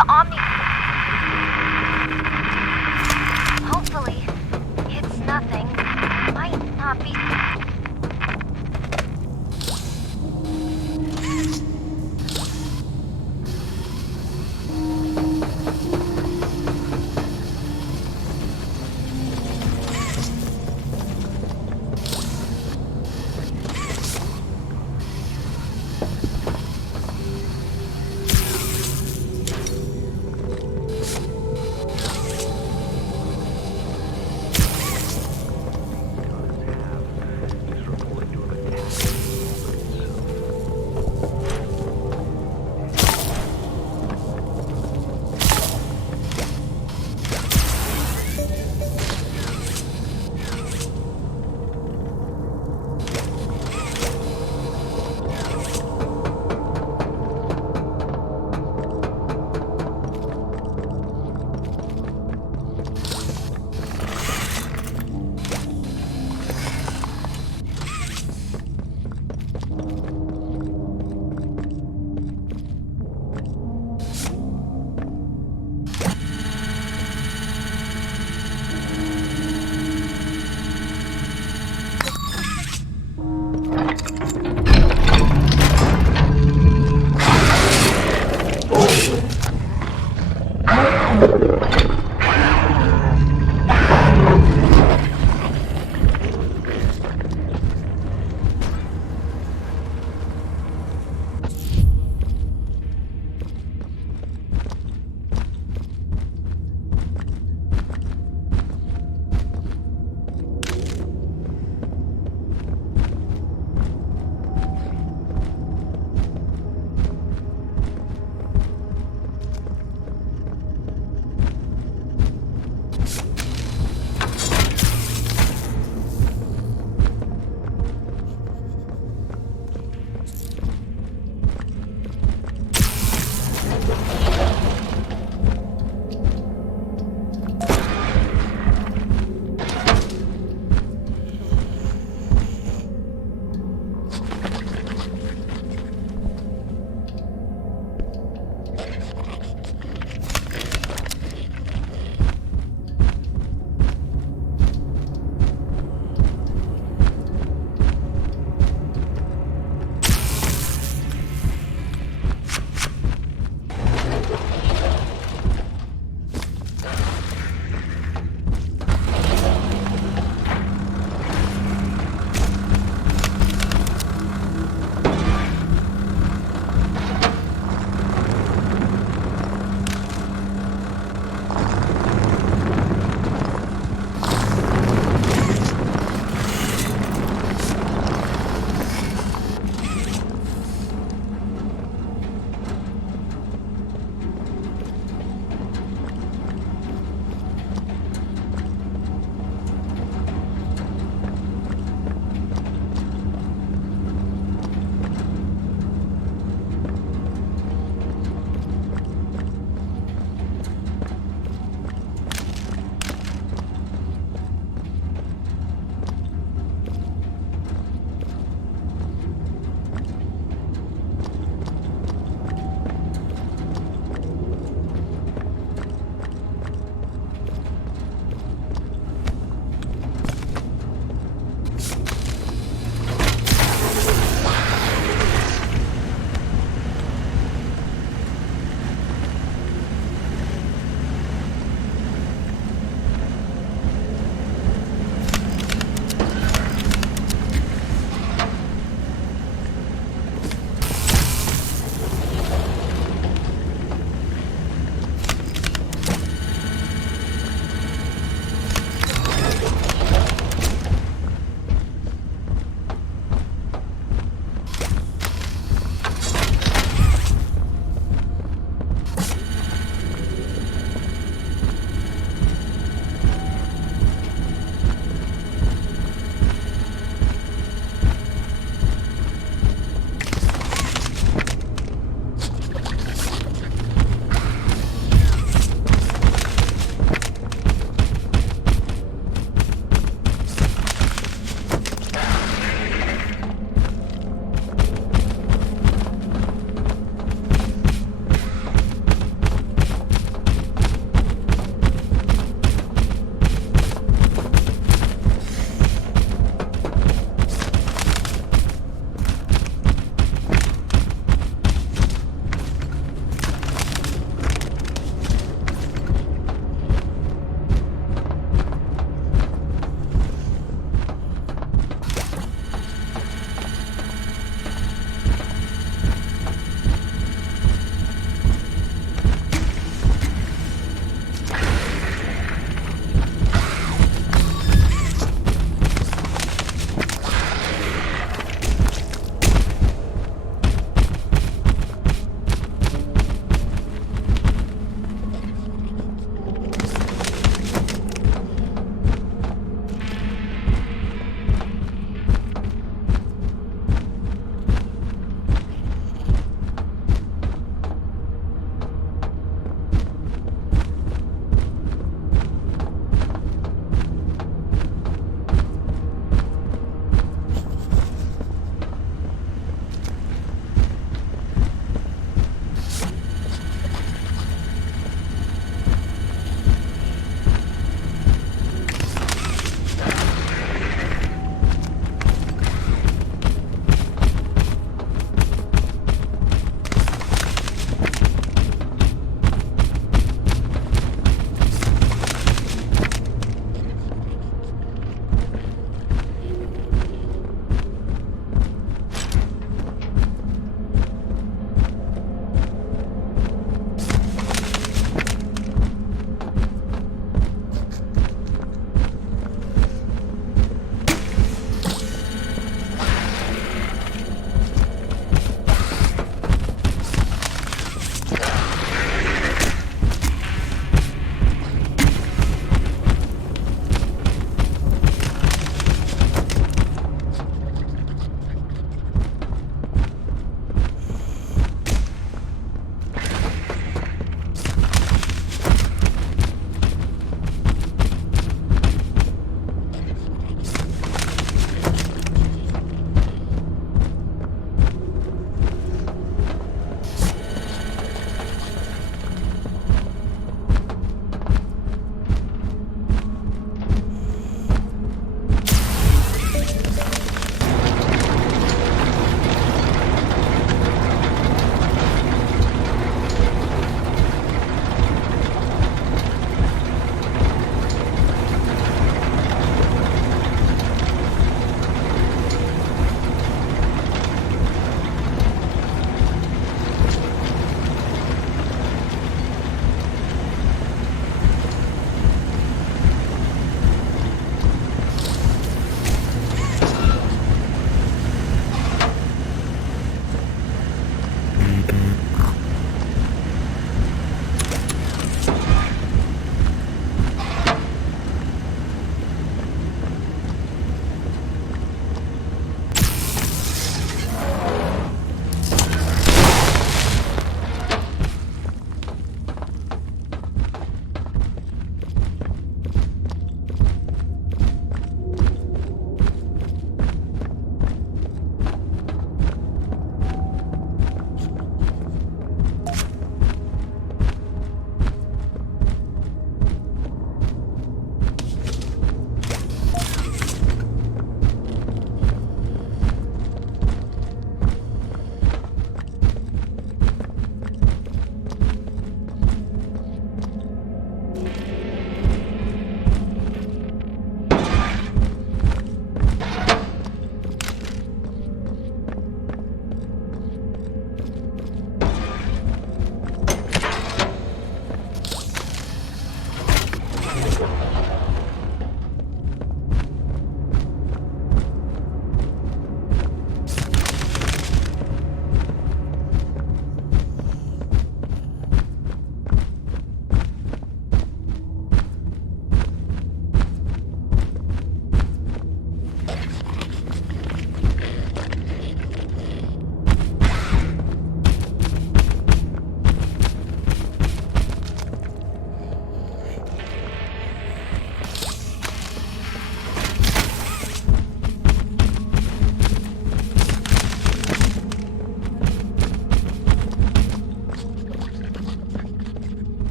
the omni... Hopefully, it's nothing. Might not be...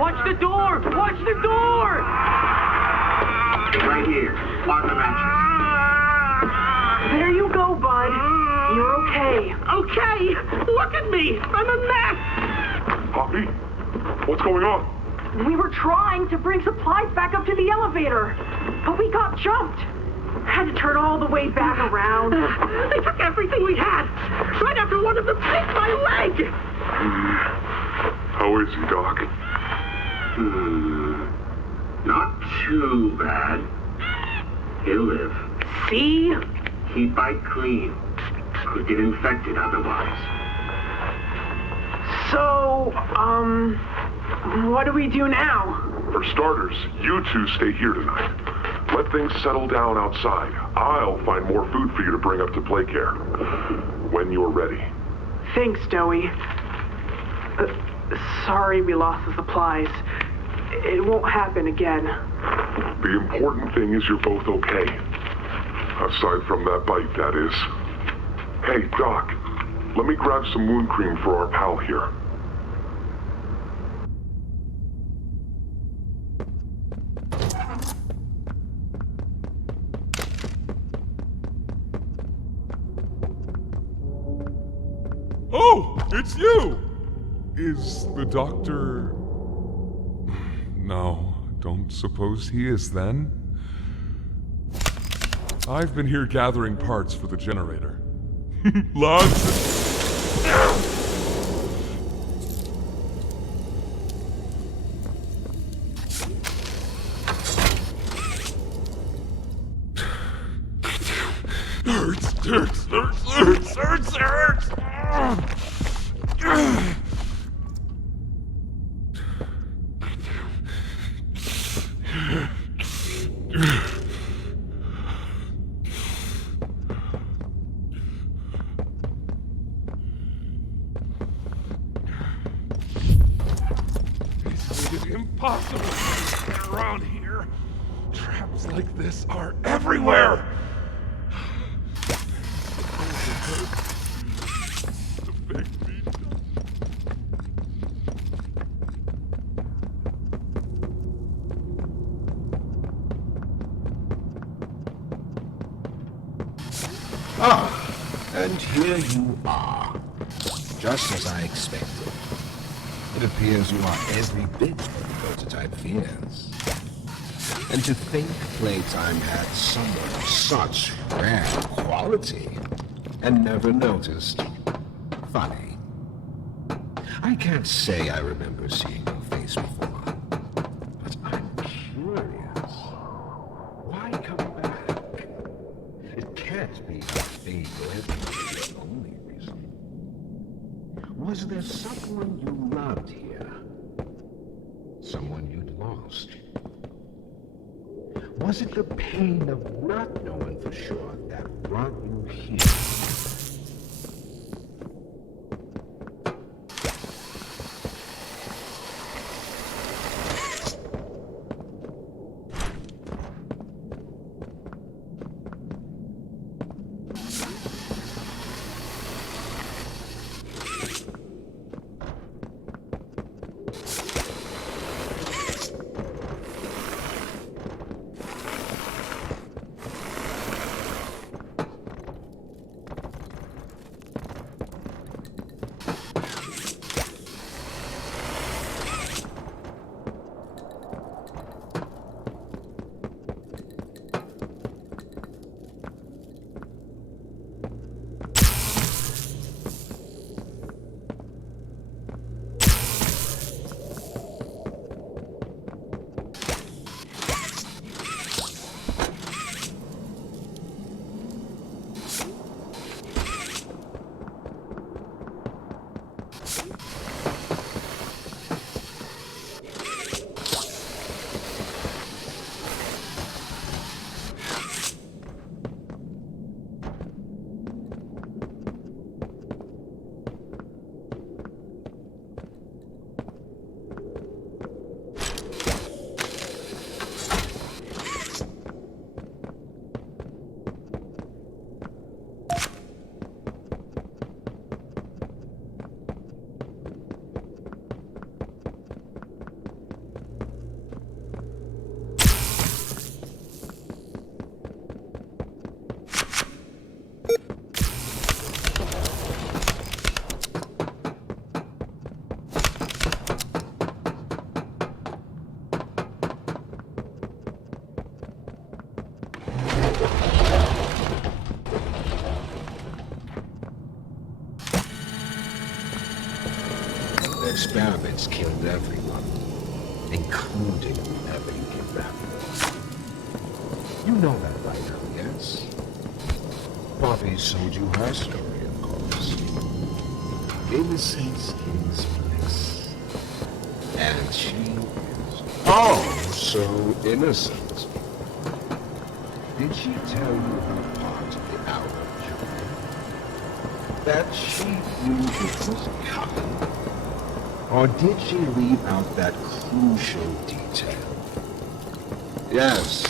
Watch the door! Watch the door! Right here, on the mattress. There you go, bud. You're okay. Okay! Look at me! I'm a mess! Poppy? What's going on? We were trying to bring supplies back up to the elevator, but we got jumped. Had to turn all the way back around. They took everything we had. Right after one of them bit my leg! How is he, Doc? Not too bad. He'll live. See? He'd bite clean. Could get infected otherwise. So, what do we do now? For starters, you two stay here tonight. Let things settle down outside. I'll find more food for you to bring up to playcare. When you're ready. Thanks, Doey. Sorry we lost the supplies. It won't happen again. The important thing is you're both okay. Aside from that bite, that is. Hey, Doc, let me grab some wound cream for our pal here. Oh, it's you! Is the doctor... No, don't suppose he is then? I've been here gathering parts for the generator. Lots hurts! It's impossible to get around here. Traps like this are everywhere. And here you are, just as I expected. It appears you are every bit what the prototype fears. And to think Playtime had someone of such rare quality and never noticed. Funny. I can't say I remember seeing your face before, but I'm curious. Why come back? It can't be a fate or the only reason. Was there someone you loved here? Someone you'd lost? Was it the pain of not knowing for sure that brought you here? experiments killed everyone, including whoever you give them. You know that by now, yes? Poppy told you her story, of course. Innocence is bliss. And she is oh so innocent. Did she tell you her part of the hour of joy? That she knew it was coming? Or did she leave out that crucial detail? Yes,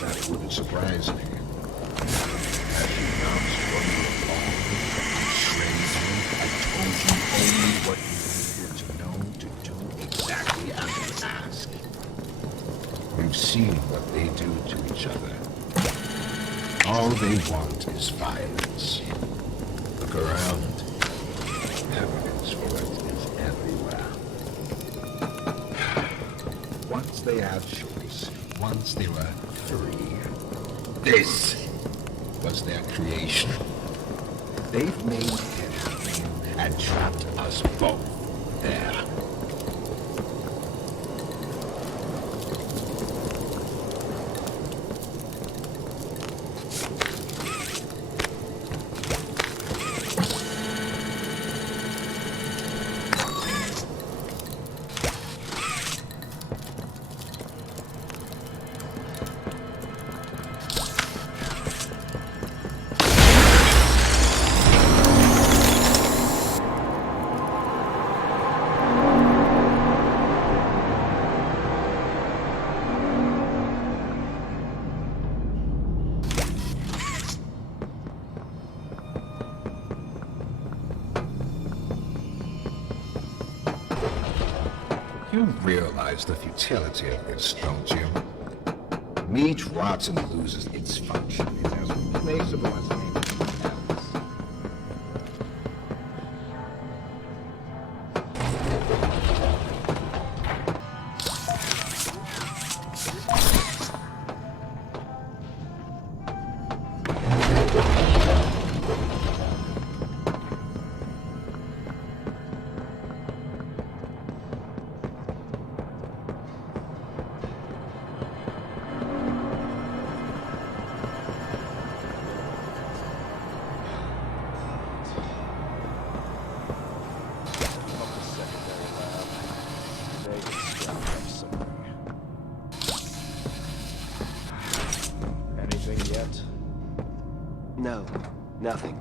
that wouldn't surprise me. As you now struggle along with I told you only what you needed to know to do exactly as you ask. You've seen what they do to each other. All they want is violence. Look around. Evidence for it is everywhere. Once they had choice, once they were free, this was their creation. They've made it happen and trapped us both there. You realize the futility of this, don't you? Meat rots and loses its function. It's as replaceable as anything else. No, nothing.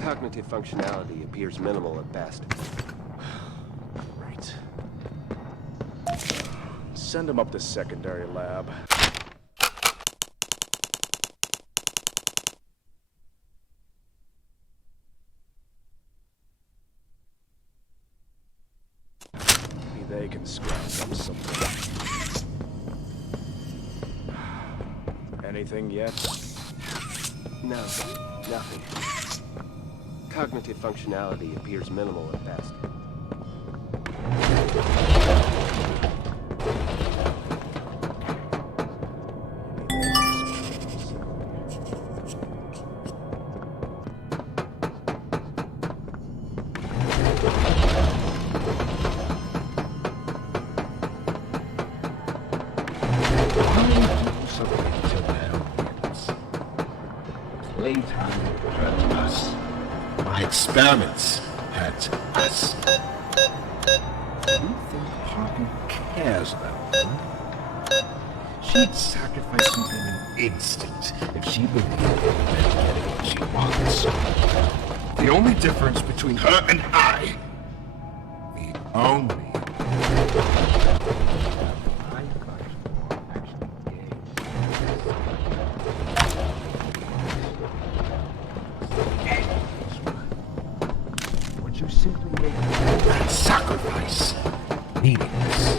Cognitive functionality appears minimal at best. Right. Send him up to secondary lab. Maybe they can scrounge up something. Anything yet? No, nothing. Cognitive functionality appears minimal at best. Playtime hurt us. My experiments hurt us. You think Poppy cares about them? She'd sacrifice something in an instant if she believed in getting what she wants. The only difference between her and I, the only you simply make that sacrifice meaningless.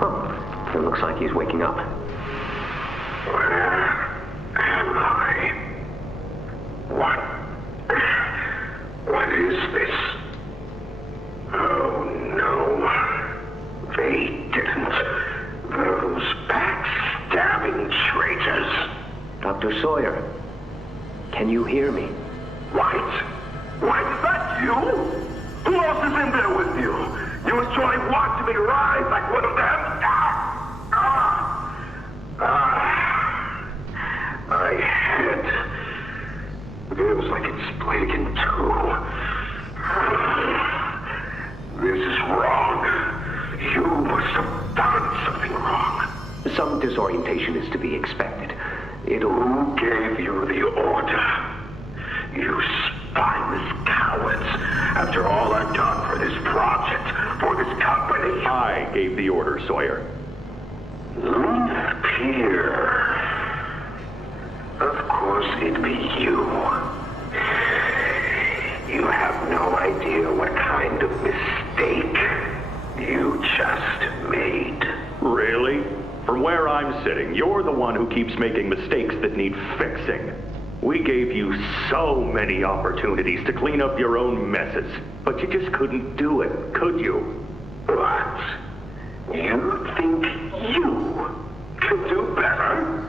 Oh, it looks like he's waking up. Where am I? What is this? Oh no. Dr. Sawyer, can you hear me? White? White, is that you? Who else is in there with you? You was trying watching me rise like one of them? My head. It was like it's split in two. This is wrong. You must have done something wrong. Some disorientation is to be expected. Who gave you the order? You spineless cowards. After all I've done for this project, for this company. I gave the order, Sawyer. Pierre. Of course it'd be you. You have no idea what kind of mistake you just made. Really? From where I'm sitting, you're the one who keeps making mistakes that need fixing. We gave you so many opportunities to clean up your own messes, but you just couldn't do it, could you? What? You think you can do better?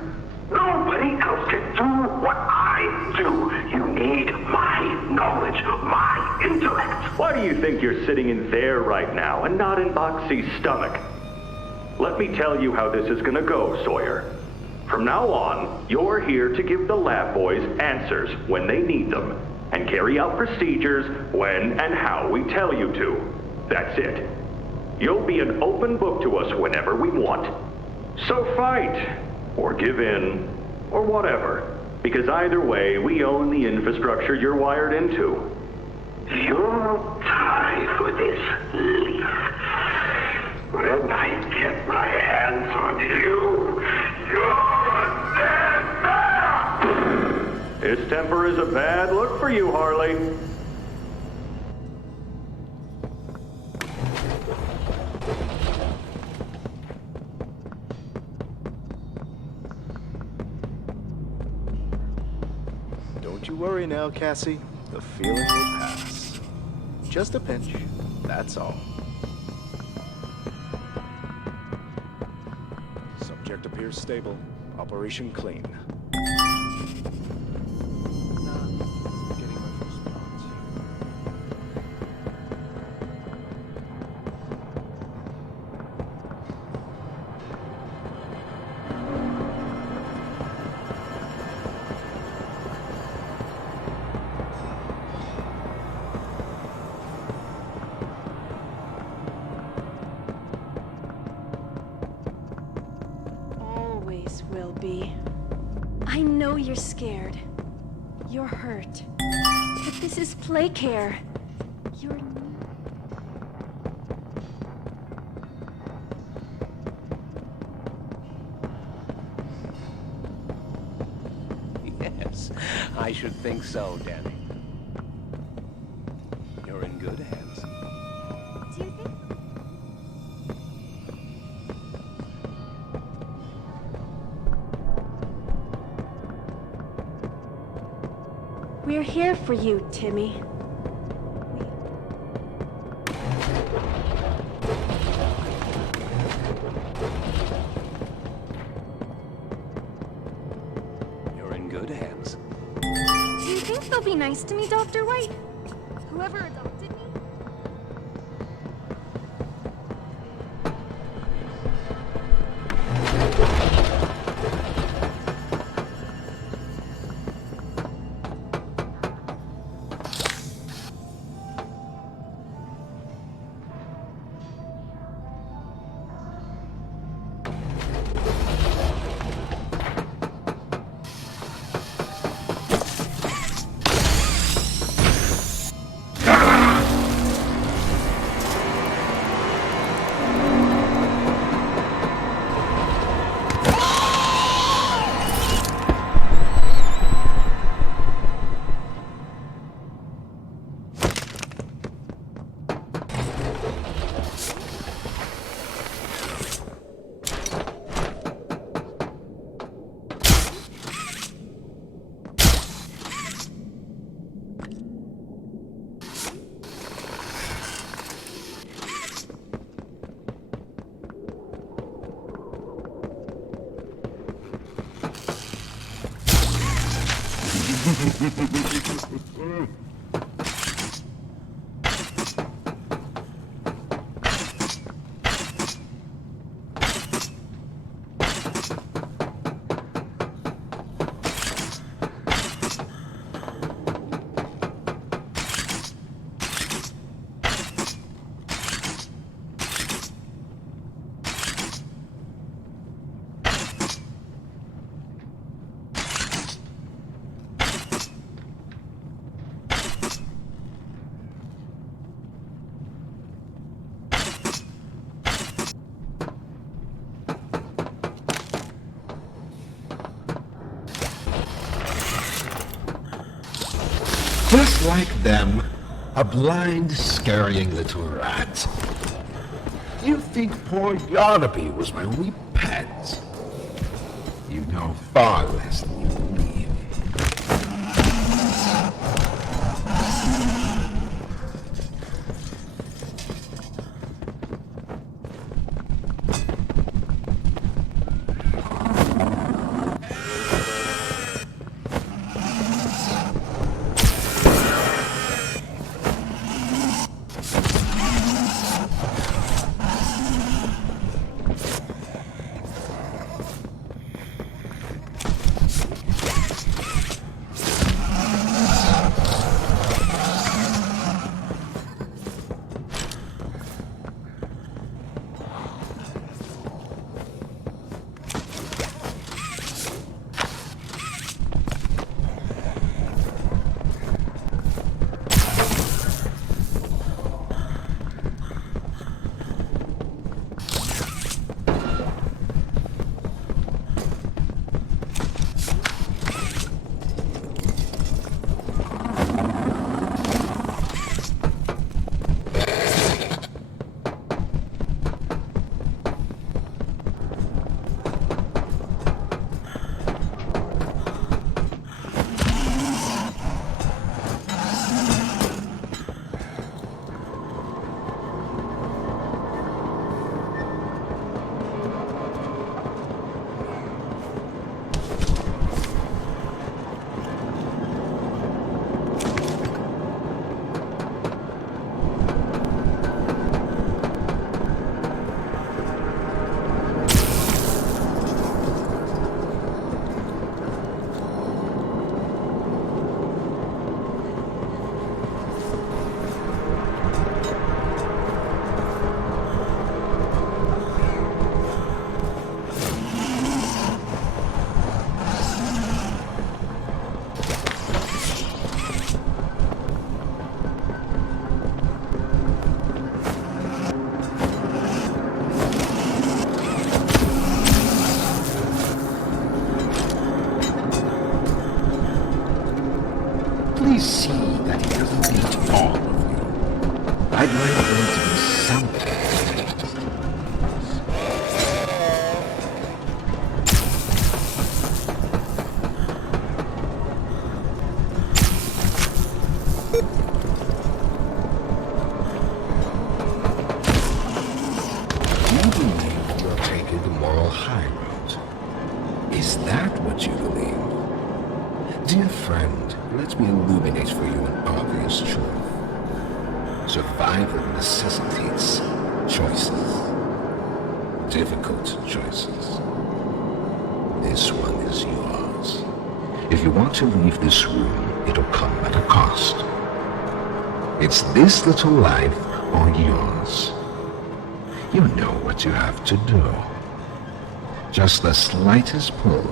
Nobody else can do what I do. You need my knowledge, my intellect. Why do you think you're sitting in there right now and not in Boxy's stomach? Let me tell you how this is gonna go, Sawyer. From now on, you're here to give the lab boys answers when they need them, and carry out procedures when and how we tell you to. That's it. You'll be an open book to us whenever we want. So fight, or give in, or whatever, because either way, we own the infrastructure you're wired into. You'll die for this leaf. When I get my hands on you, you're a dead man! His temper is a bad look for you, Harley. Don't you worry now, Cassie. The feeling will pass. Just a pinch, that's all. Subject appears stable. Operation clean. Will be. I know you're scared. You're hurt. But this is playcare. You're... Yes, I should think so, Danny. You're in good hands. Do you think... We're here for you, Timmy. You're in good hands. Do you think they'll be nice to me, Dr. White? Whoever adopted me? Ah! Just like them, a blind, scurrying little rat. You think poor Yarnaby was my only pet? You know far less than you believe. Please see that he doesn't beat all of you. I'd like there to be something. You believe you're taking the moral high road. Is that what you believe? Dear friend, let me illuminate for you an obvious truth. Survival necessitates choices. Difficult choices. This one is yours. If you want to leave this room, it'll come at a cost. It's this little life or yours. You know what you have to do. Just the slightest pull,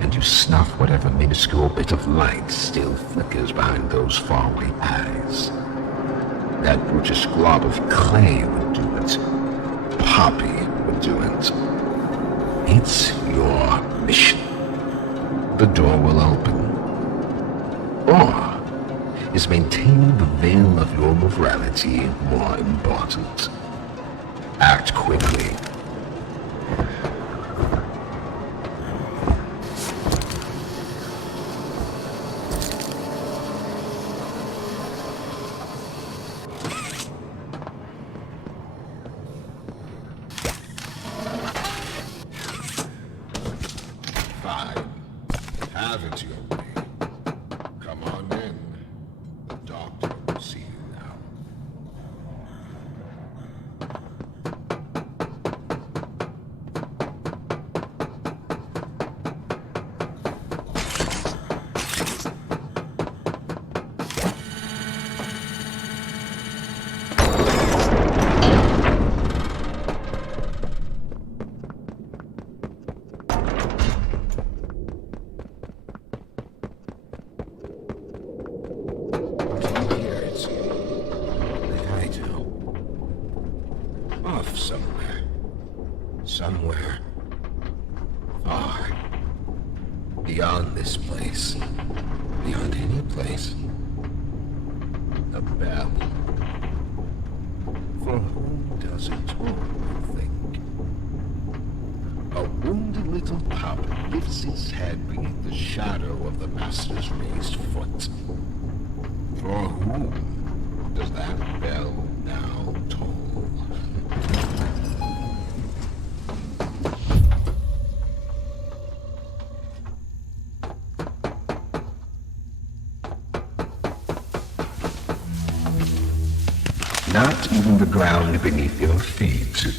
and you snuff whatever minuscule bit of light still flickers behind those faraway eyes. That brutish glob of clay would do it. Poppy would do it. It's your mission. The door will open. Or is maintaining the veil of your morality more important? Act quickly. Have it your way. somewhere. Far. Beyond this place. Beyond any place. A bell. For whom does it toll, think? A wounded little pup lifts his head beneath the shadow of the master's raised foot. For whom does that bell now toll? Not even the ground beneath your feet.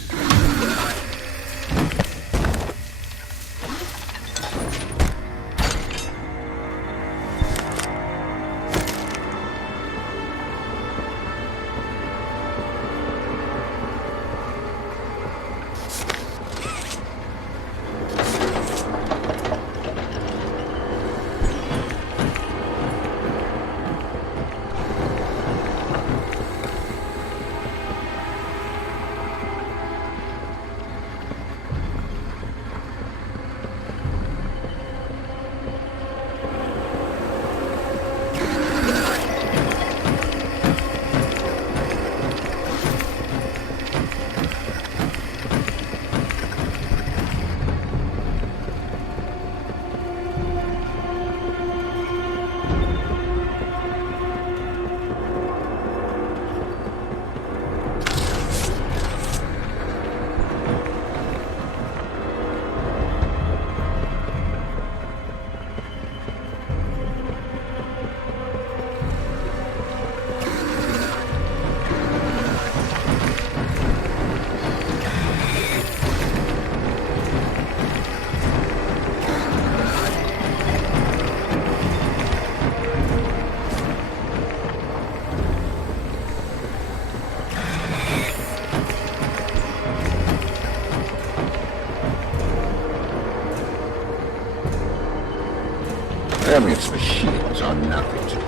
Its machines are nothing to me.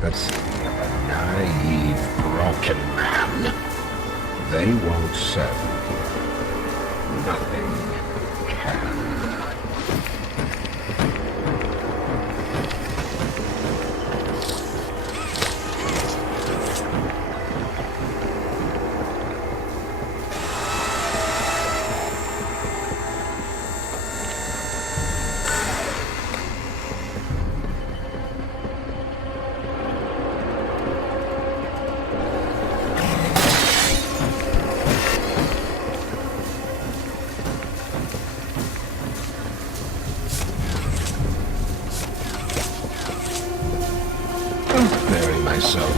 But see, a naive, broken man. They won't serve you. Nothing can.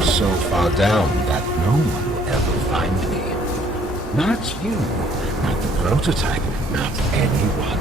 So far down that no one will ever find me. Not you, not the prototype, not anyone.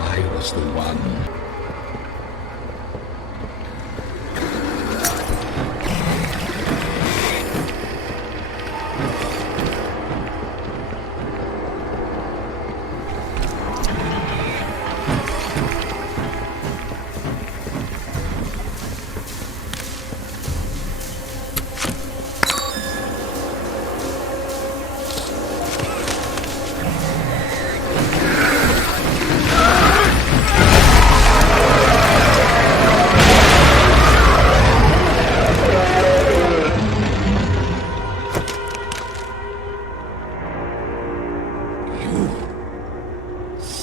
I was the one.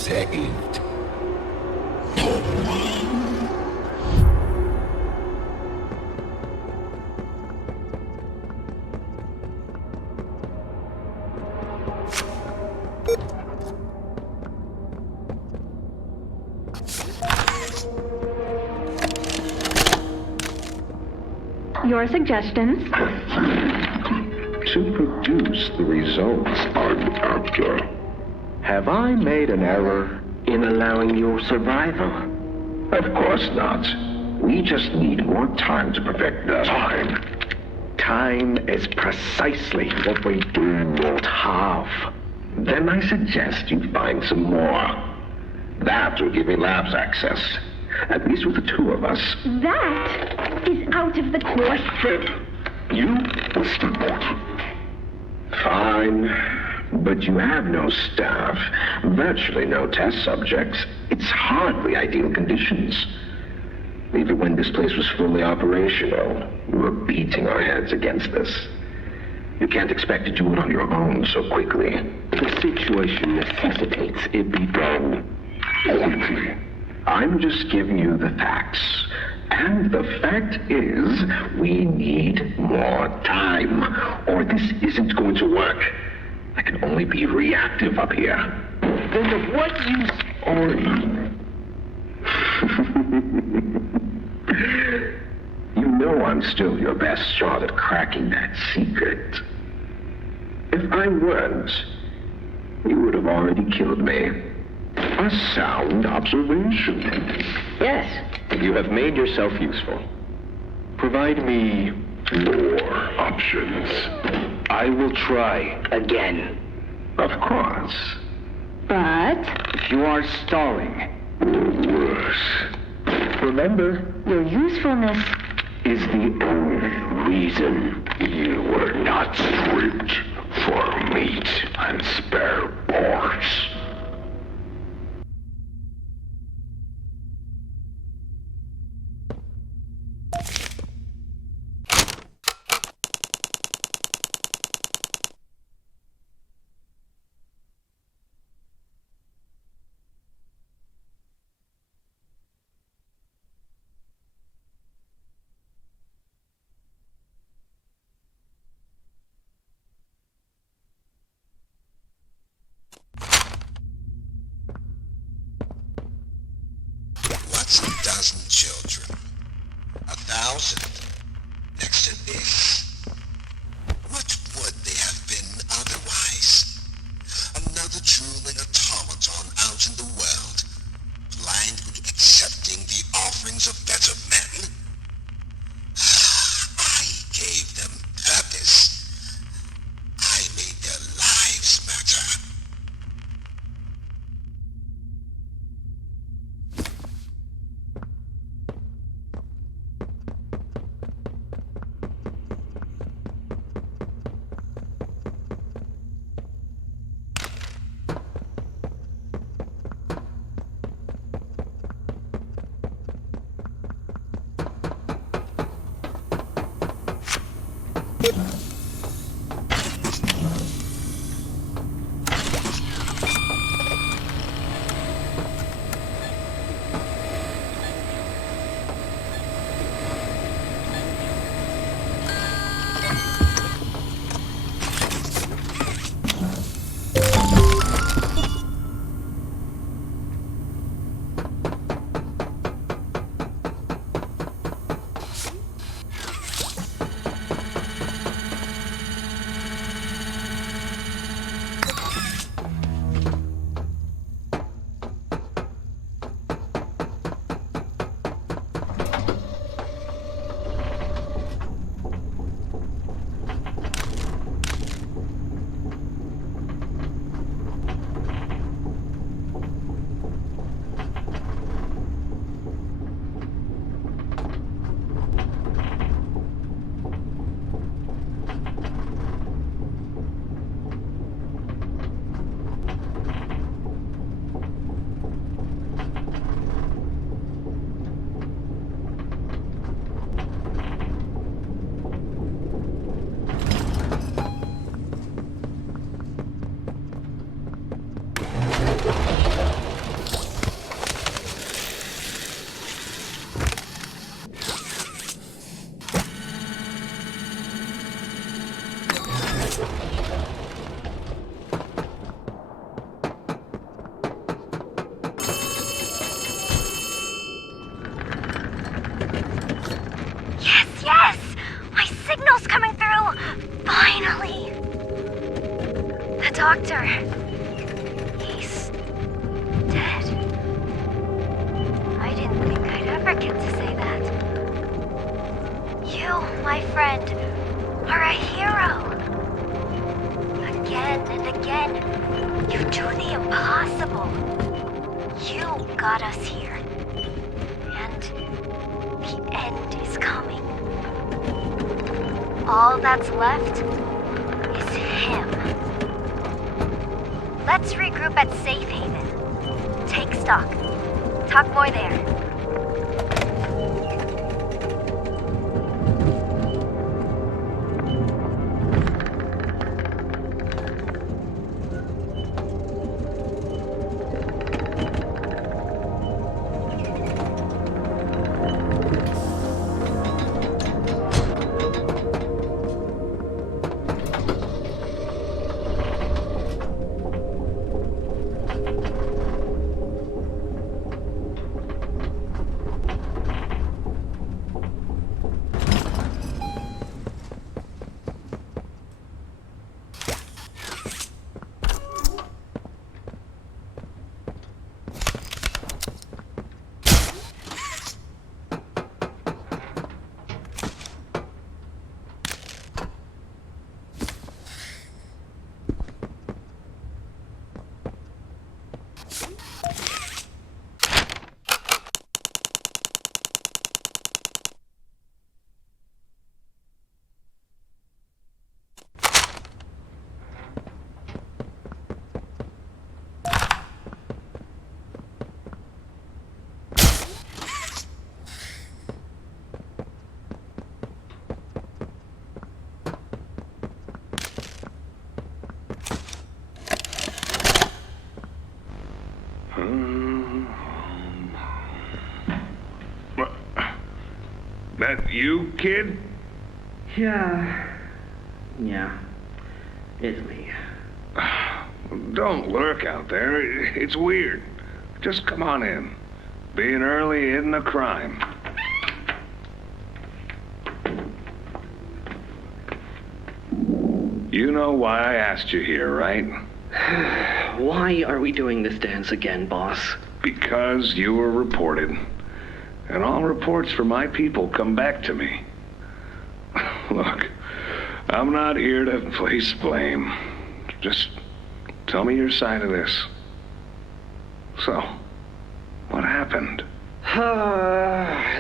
saved. Your suggestions? To produce the results I'm after. Have I made an error in allowing your survival? Of course not. We just need more time to perfect that. Time? Time is precisely what we do not have. Then I suggest you find some more. That will give me labs access. At least with the two of us. That is out of the question. You must report. Fine. But you have no staff, virtually no test subjects. It's hardly ideal conditions. Even when this place was fully operational, we were beating our heads against this. You can't expect to do it on your own so quickly. The situation necessitates it be done quickly. I'm just giving you the facts. And the fact is, we need more time, or this isn't going to work. I can only be reactive up here. Then of what use are you? You know I'm still your best shot at cracking that secret. If I weren't, you would have already killed me. A sound observation. Yes. You have made yourself useful. Provide me more options. I will try again. Of course. But If you are stalling, worse. Remember, your usefulness is the only reason you were not stripped for meat and spare parts. What's a dozen children? 1,000 next to this. What would they have been otherwise? Another drooling automaton out in the world, blindly accepting the offerings of better men? I gave them purpose. I made their lives matter. dead. I didn't think I'd ever get to say that. You, my friend, are a hero. Again and again, you do the impossible. You got us here. And the end is coming. All that's left is him. Let's regroup at Safe Haven. Take stock. Talk more there. That you, kid? Yeah, it's me. Don't lurk out there. It's weird. Just come on in. Being early isn't a crime. You know why I asked you here, right? Why are we doing this dance again, boss? Because you were reported. And all reports from my people come back to me. Look, I'm not here to place blame. Just tell me your side of this. So, what happened?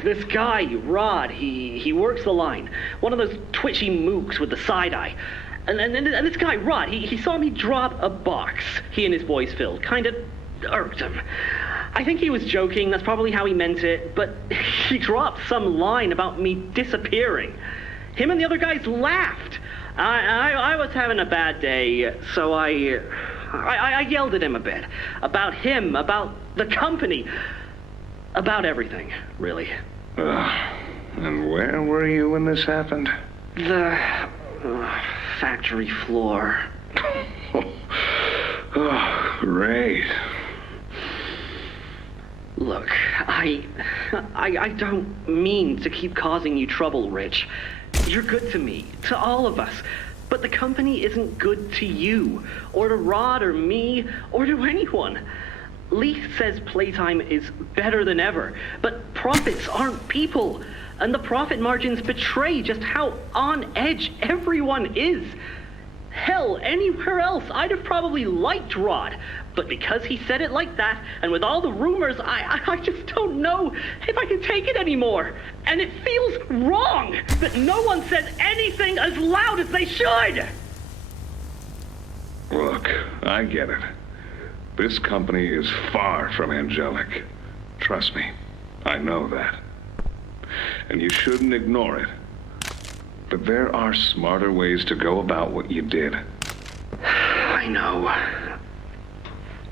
This guy, Rod, he works the line. One of those twitchy mooks with the side eye. And this guy, Rod, he saw me drop a box he and his boys filled. Kinda irked him. I think he was joking, that's probably how he meant it, but he dropped some line about me disappearing. Him and the other guys laughed. I was having a bad day, so I yelled at him a bit. About him, about the company, about everything, really. And where were you when this happened? The factory floor. Oh, great. Look, I don't mean to keep causing you trouble, Rich. You're good to me, to all of us. But the company isn't good to you, or to Rod, or me, or to anyone. Leith says Playtime is better than ever, but profits aren't people. And the profit margins betray just how on edge everyone is. Hell, anywhere else, I'd have probably liked Rod. But because he said it like that, and with all the rumors, I just don't know if I can take it anymore. And it feels wrong that no one says anything as loud as they should. Look, I get it. This company is far from angelic. Trust me, I know that. And you shouldn't ignore it. But there are smarter ways to go about what you did. I know.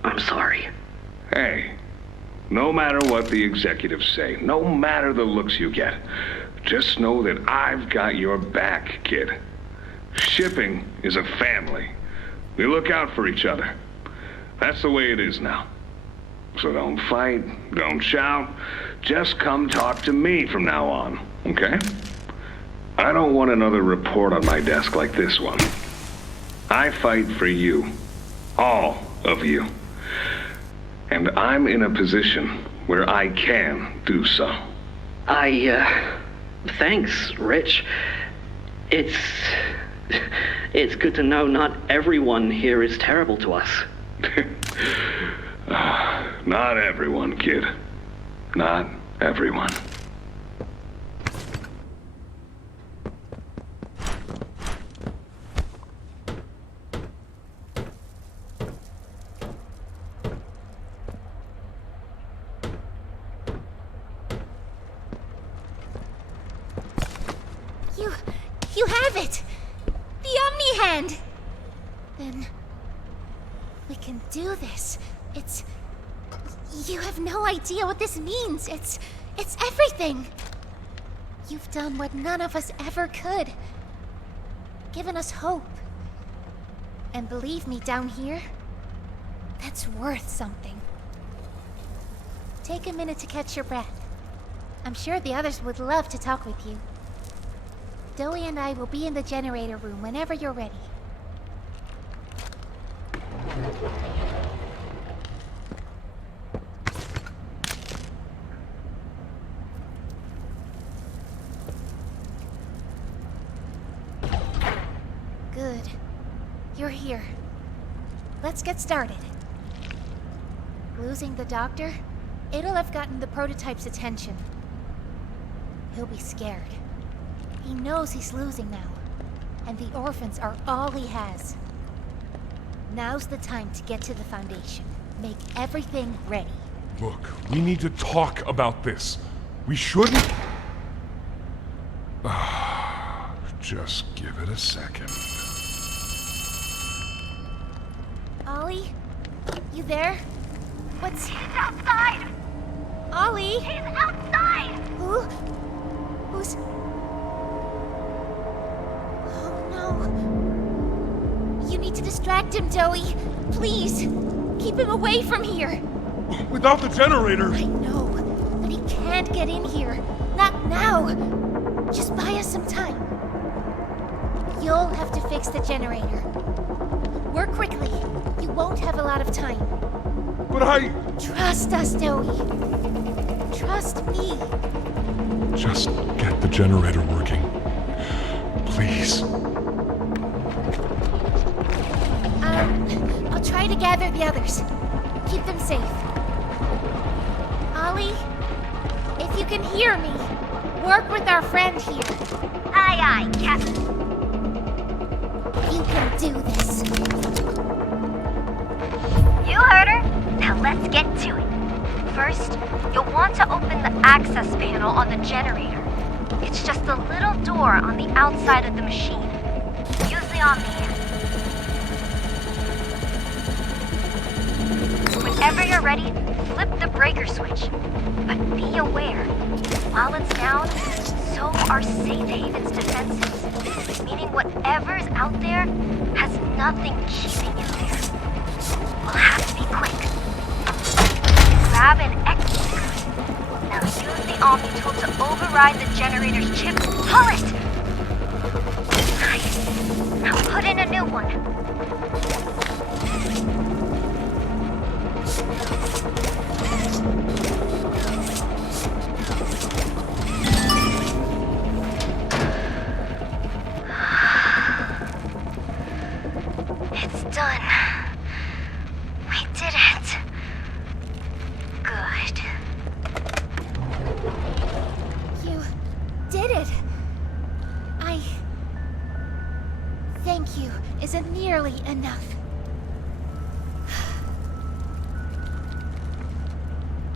I'm sorry. Hey, no matter what the executives say, no matter the looks you get, just know that I've got your back, kid. Shipping is a family. We look out for each other. That's the way it is now. So don't fight, don't shout. Just come talk to me from now on, okay? I don't want another report on my desk like this one. I fight for you. All of you. And I'm in a position where I can do so. Thanks, Rich. It's good to know not everyone here is terrible to us. Not everyone, kid. Not everyone. You have it! The Omni Hand! Then we can do this. You have no idea what this means. It's everything. You've done what none of us ever could. Given us hope. And believe me, down here, that's worth something. Take a minute to catch your breath. I'm sure the others would love to talk with you. Doey and I will be in the generator room whenever you're ready. Good. You're here. Let's get started. Losing the doctor? It'll have gotten the prototype's attention. He'll be scared. He knows he's losing now, and the orphans are all he has. Now's the time to get to the Foundation. Make everything ready. Look, we need to talk about this. We shouldn't... Just give it a second. Ollie? You there? What's... He's outside! Ollie? He's outside! Who's... You need to distract him, Doey. Please, keep him away from here. Without the generator! I know, but he can't get in here. Not now. Just buy us some time. You'll have to fix the generator. Work quickly. You won't have a lot of time. But I... Trust us, Doey. Trust me. Just get the generator working. Please. I'll try to gather the others. Keep them safe. Ollie, if you can hear me, work with our friend here. Aye, aye, Captain. You can do this. You heard her. Now let's get to it. First, you'll want to open the access panel on the generator. It's just a little door on the outside of the machine. Use the omni hand. Whenever you're ready, flip the breaker switch. But be aware, while it's down, so are Safe Haven's defenses. Meaning whatever's out there has nothing keeping it there. We'll have to be quick. Grab an exit code. Now use the Omni tool to override the generator's chip. Pull it! Nice. Now put in a new one. It's done. We did it. Good. You did it. Thank you isn't nearly enough.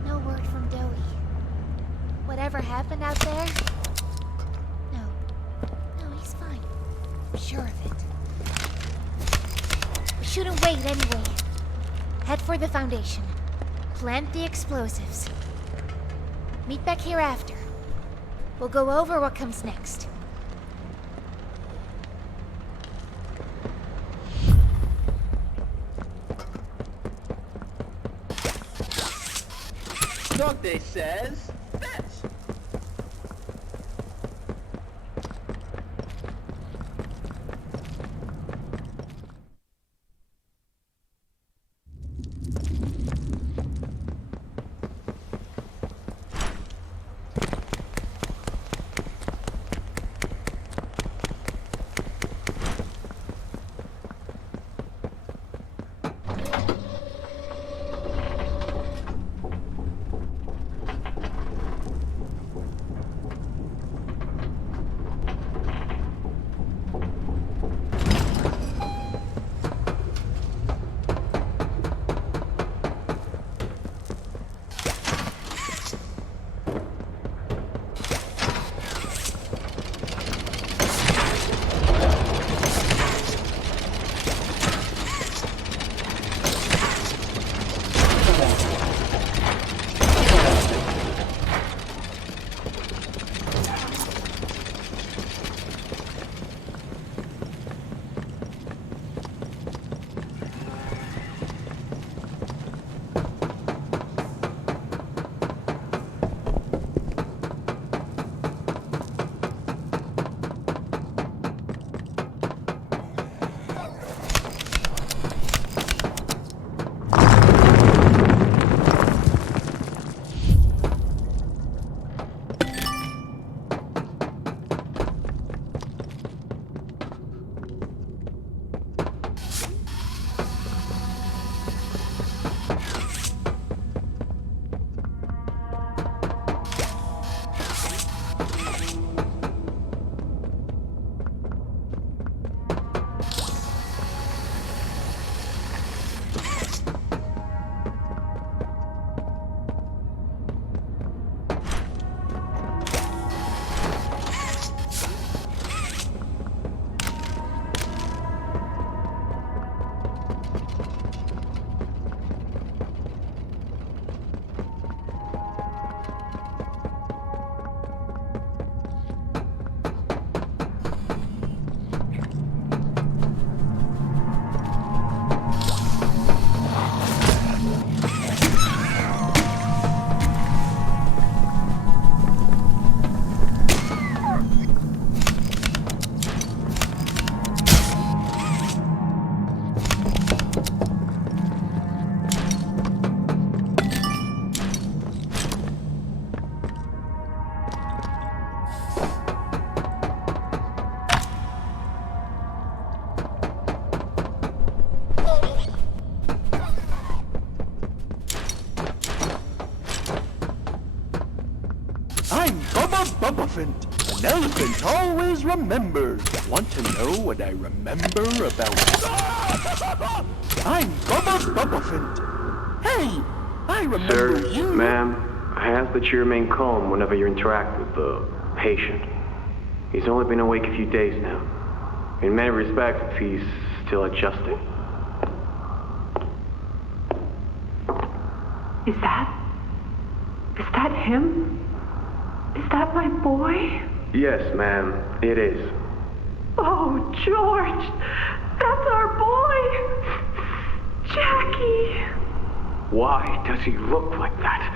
No word from Doey. Whatever happened out there? No, he's fine. I'm sure of it. We shouldn't wait anyway. Head for the Foundation. Plant the explosives. Meet back here after. We'll go over what comes next. Doctor says, fetch. I'm Bubba Bubbaphant. An elephant always remembers. Want to know what I remember about... I'm Bubba Bubbaphant. Hey, I remember Sir, you. ma'am, I ask that you remain calm whenever you interact with the patient. He's only been awake a few days now. In many respects, he's still adjusting. Is that him? Is that my boy? Yes, ma'am, it is. Oh, George! That's our boy! Jackie! Why does he look like that?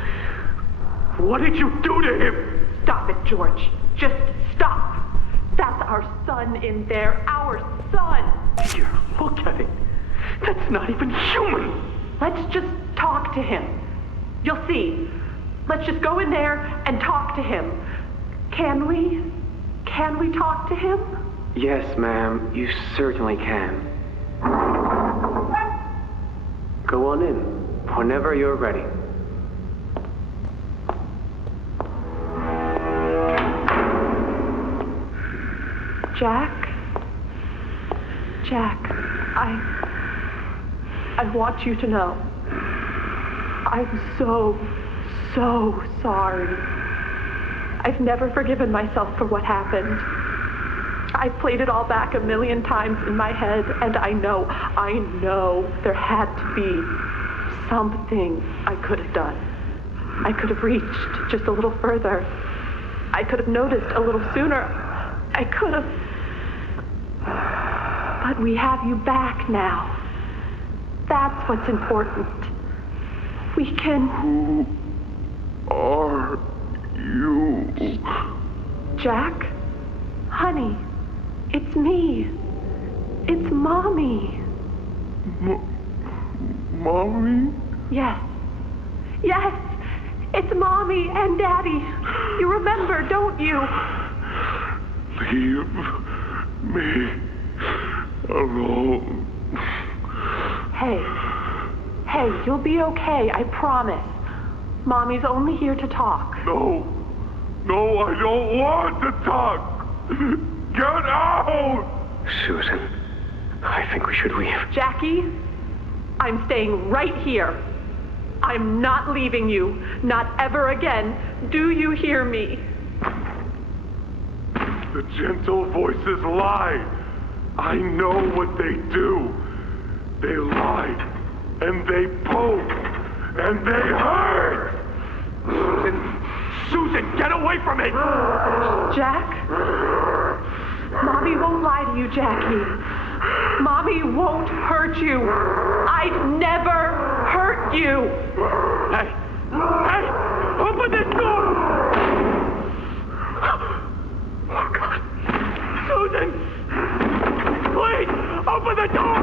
What did you do to him? Stop it, George. Just stop. That's our son in there. Our son! Here, look at it. That's not even human. Let's just talk to him. You'll see. Let's just go in there and talk to him. Can we? Can we talk to him? Yes, ma'am, you certainly can. Go on in, whenever you're ready. Jack, I want you to know, I'm so sorry. I've never forgiven myself for what happened. I've played it all back 1,000,000 times in my head, and I know there had to be something I could have done. I could have reached just a little further. I could have noticed a little sooner. I could have... But we have you back now. That's what's important. We can... Who are you? Jack? Honey, it's me. It's Mommy. Mommy? Yes. Yes! It's Mommy and Daddy. You remember, don't you? Leave me alone. Hey, you'll be okay, I promise. Mommy's only here to talk. No, I don't want to talk. Get out! Susan, I think we should leave. Jackie, I'm staying right here. I'm not leaving you. Not ever again. Do you hear me? The gentle voices lie. I know what they do. They lie, and they poke, and they hurt. Susan, get away from me! Jack? Mommy won't lie to you, Jackie. Mommy won't hurt you. I'd never hurt you. Hey, open this door! Oh, God. Susan! Please, open the door!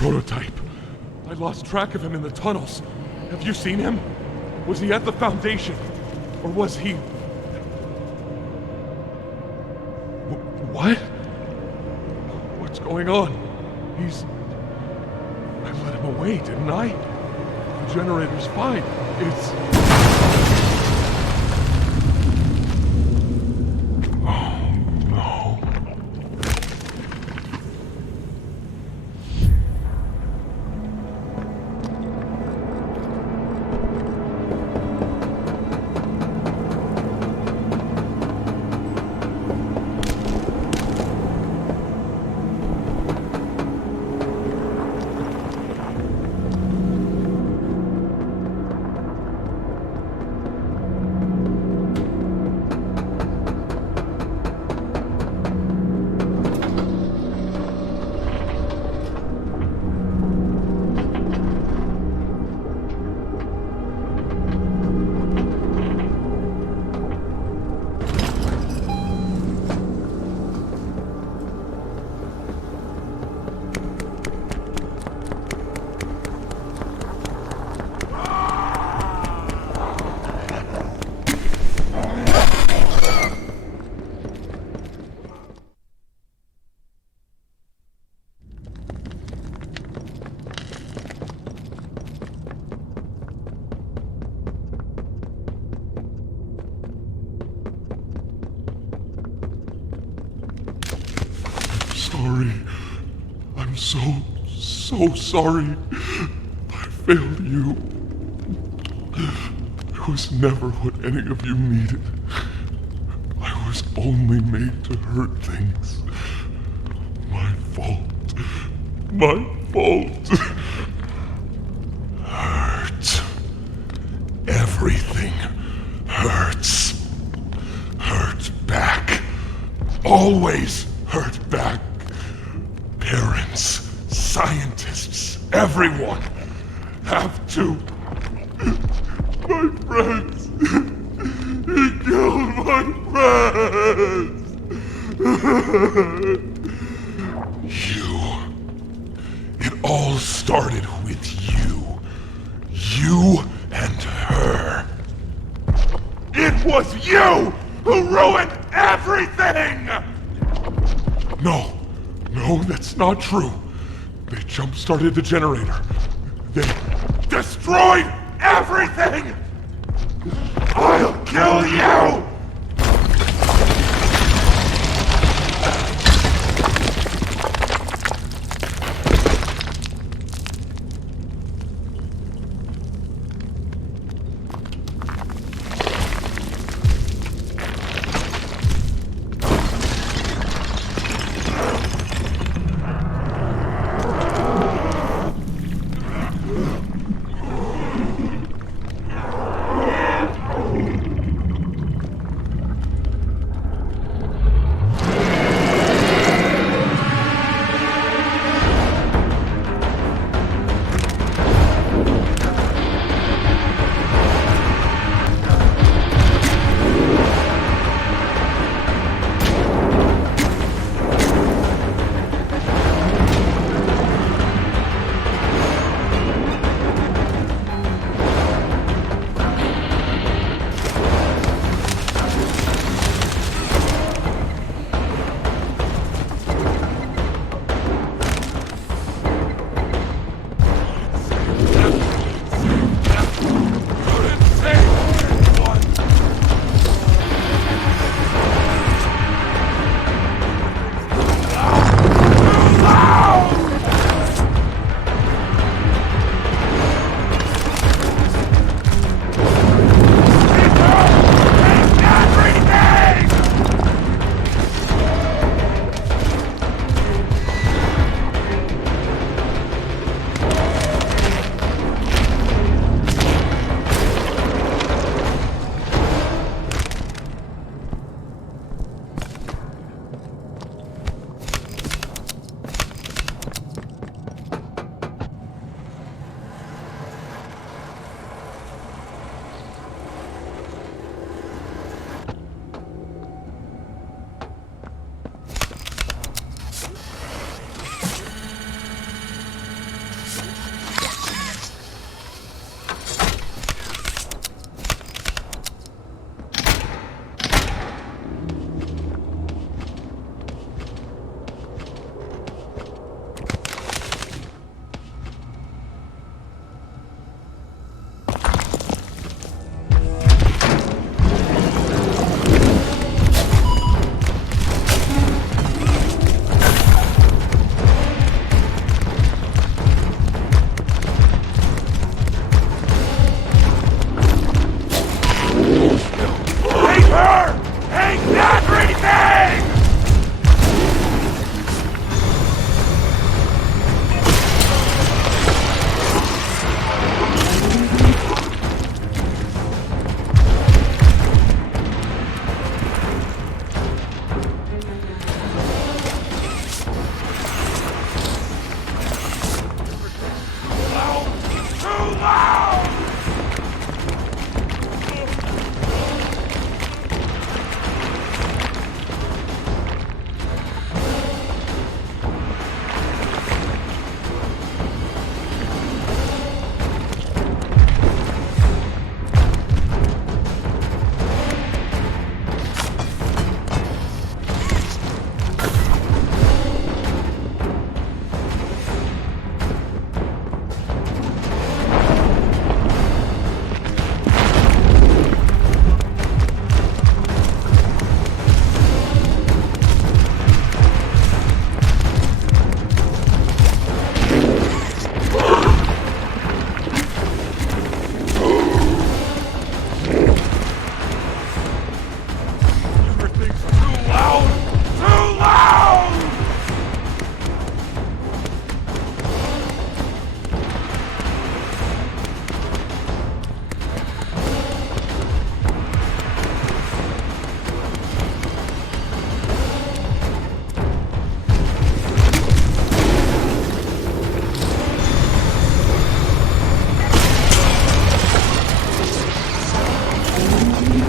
Prototype. I lost track of him in the tunnels. Have you seen him? Was he at the Foundation? Or was he... What? What's going on? He's... I let him away, didn't I? The generator's fine. It's... sorry. I'm so sorry. I failed you. I was never what any of you needed. I was only made to hurt things. My fault. My fault. Hurt. Everything hurts. Hurt back. Always hurt back. Parents, scientists, everyone have to. My friends. He killed my friends. It all started with you. You and her. It was you who ruined everything! No, that's not true. They jump-started the generator. They destroyed everything! I'll kill you!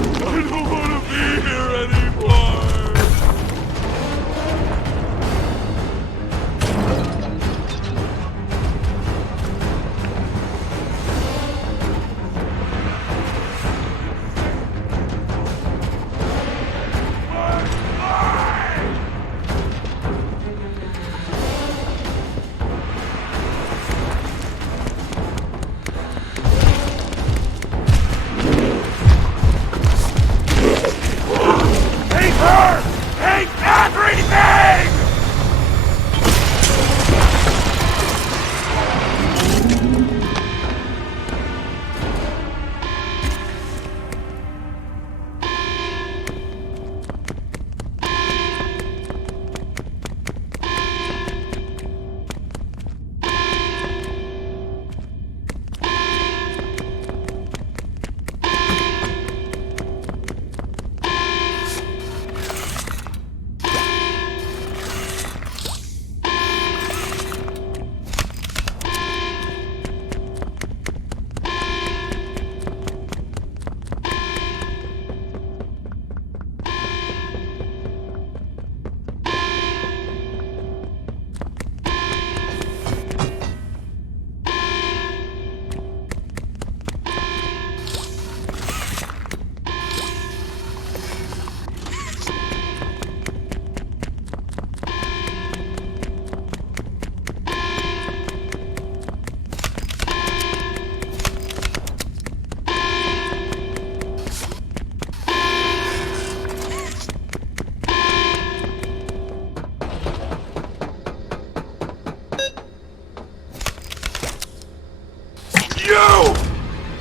I don't want to be here anymore!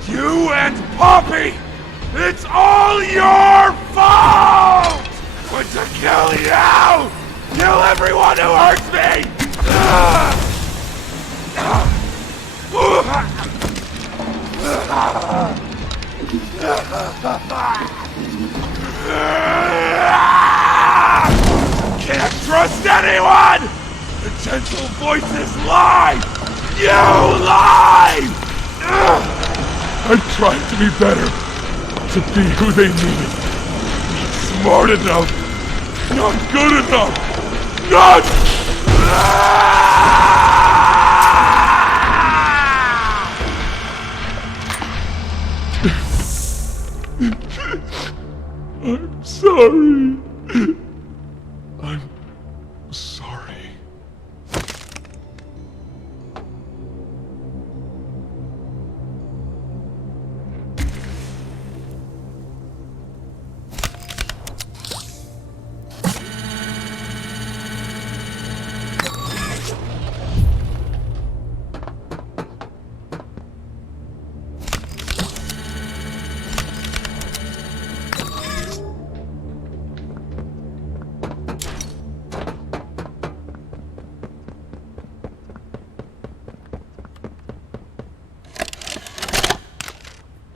You and Poppy! It's all your fault! Want to kill you! Kill everyone who hurts me! Can't trust anyone! The gentle voices lie! You lie! I tried to be better, to be who they needed. Smart enough, not good enough, not... I'm sorry. I'm sorry.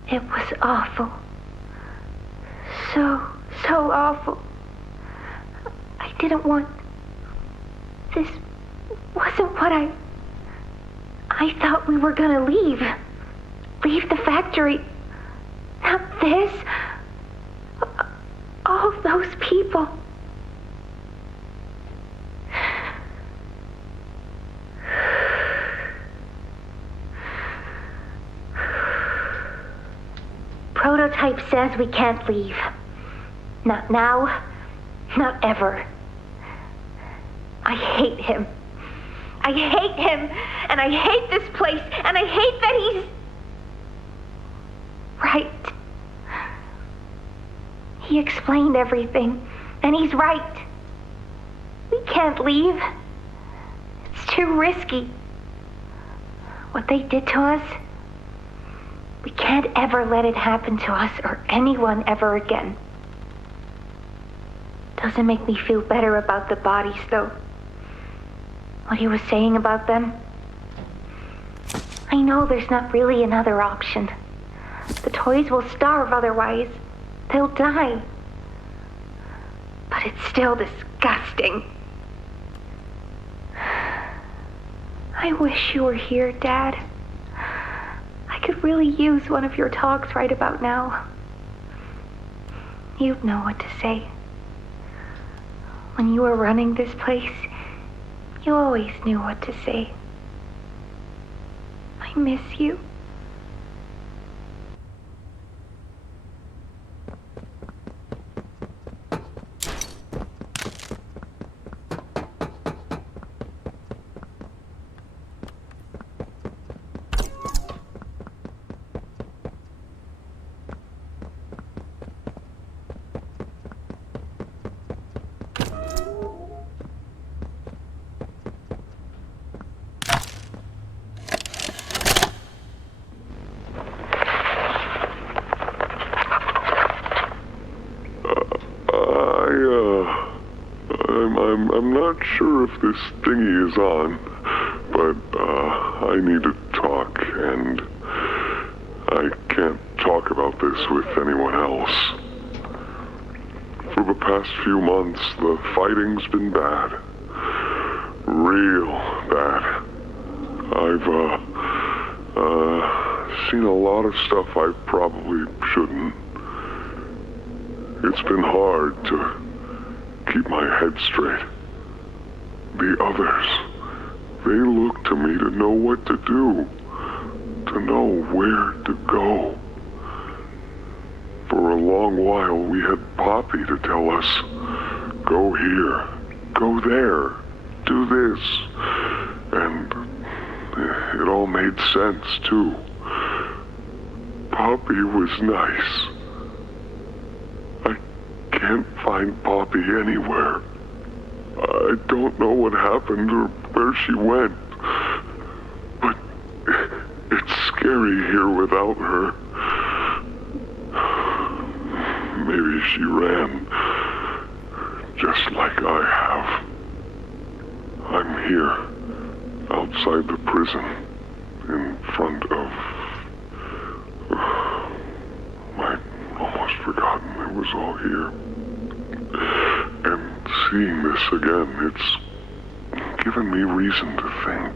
It was awful. So awful. I didn't want... This wasn't what I thought we were gonna leave. Leave the factory. Not this. All those people. Prototype says we can't leave. Not now, not ever. I hate him. I hate him, and I hate this place, and I hate that he's... right. He explained everything, and he's right. We can't leave. It's too risky. What they did to us... we can't ever let it happen to us or anyone ever again. Doesn't make me feel better about the bodies, though. What he was saying about them. I know there's not really another option. The toys will starve otherwise. They'll die. But it's still disgusting. I wish you were here, Dad. I could really use one of your talks right about now. you'd know what to say. When you were running this place, you always knew what to say. I miss you. I'm not sure if this thingy is on, but I need to talk, and I can't talk about this with anyone else. For the past few months, the fighting's been bad. Real bad. I've seen a lot of stuff I probably shouldn't. It's been hard to keep my head straight. The others, they look to me to know what to do, to know where to go. For a long while, we had Poppy to tell us, go here, go there, do this. And it all made sense, too. Poppy was nice. I can't find Poppy anywhere. I don't know what happened or where she went. But it's scary here without her. Maybe she ran, just like I have. I'm here, outside the prison, in front of... I'd almost forgotten it was all here. And seeing this again, it's given me reason to think.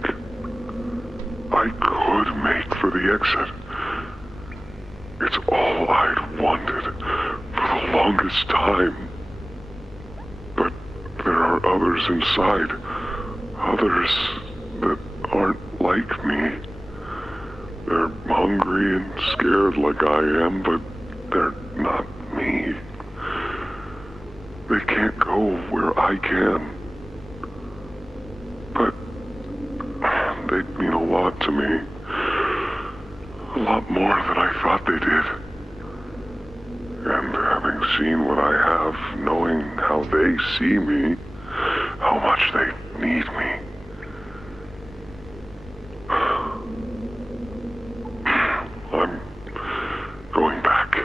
I could make for the exit. It's all I'd wanted for the longest time. But there are others inside. Others that aren't like me. They're hungry and scared like I am, but they're not me. They can't go where I can. But they mean a lot to me. A lot more than I thought they did. And having seen what I have, knowing how they see me, how much they need me. I'm going back.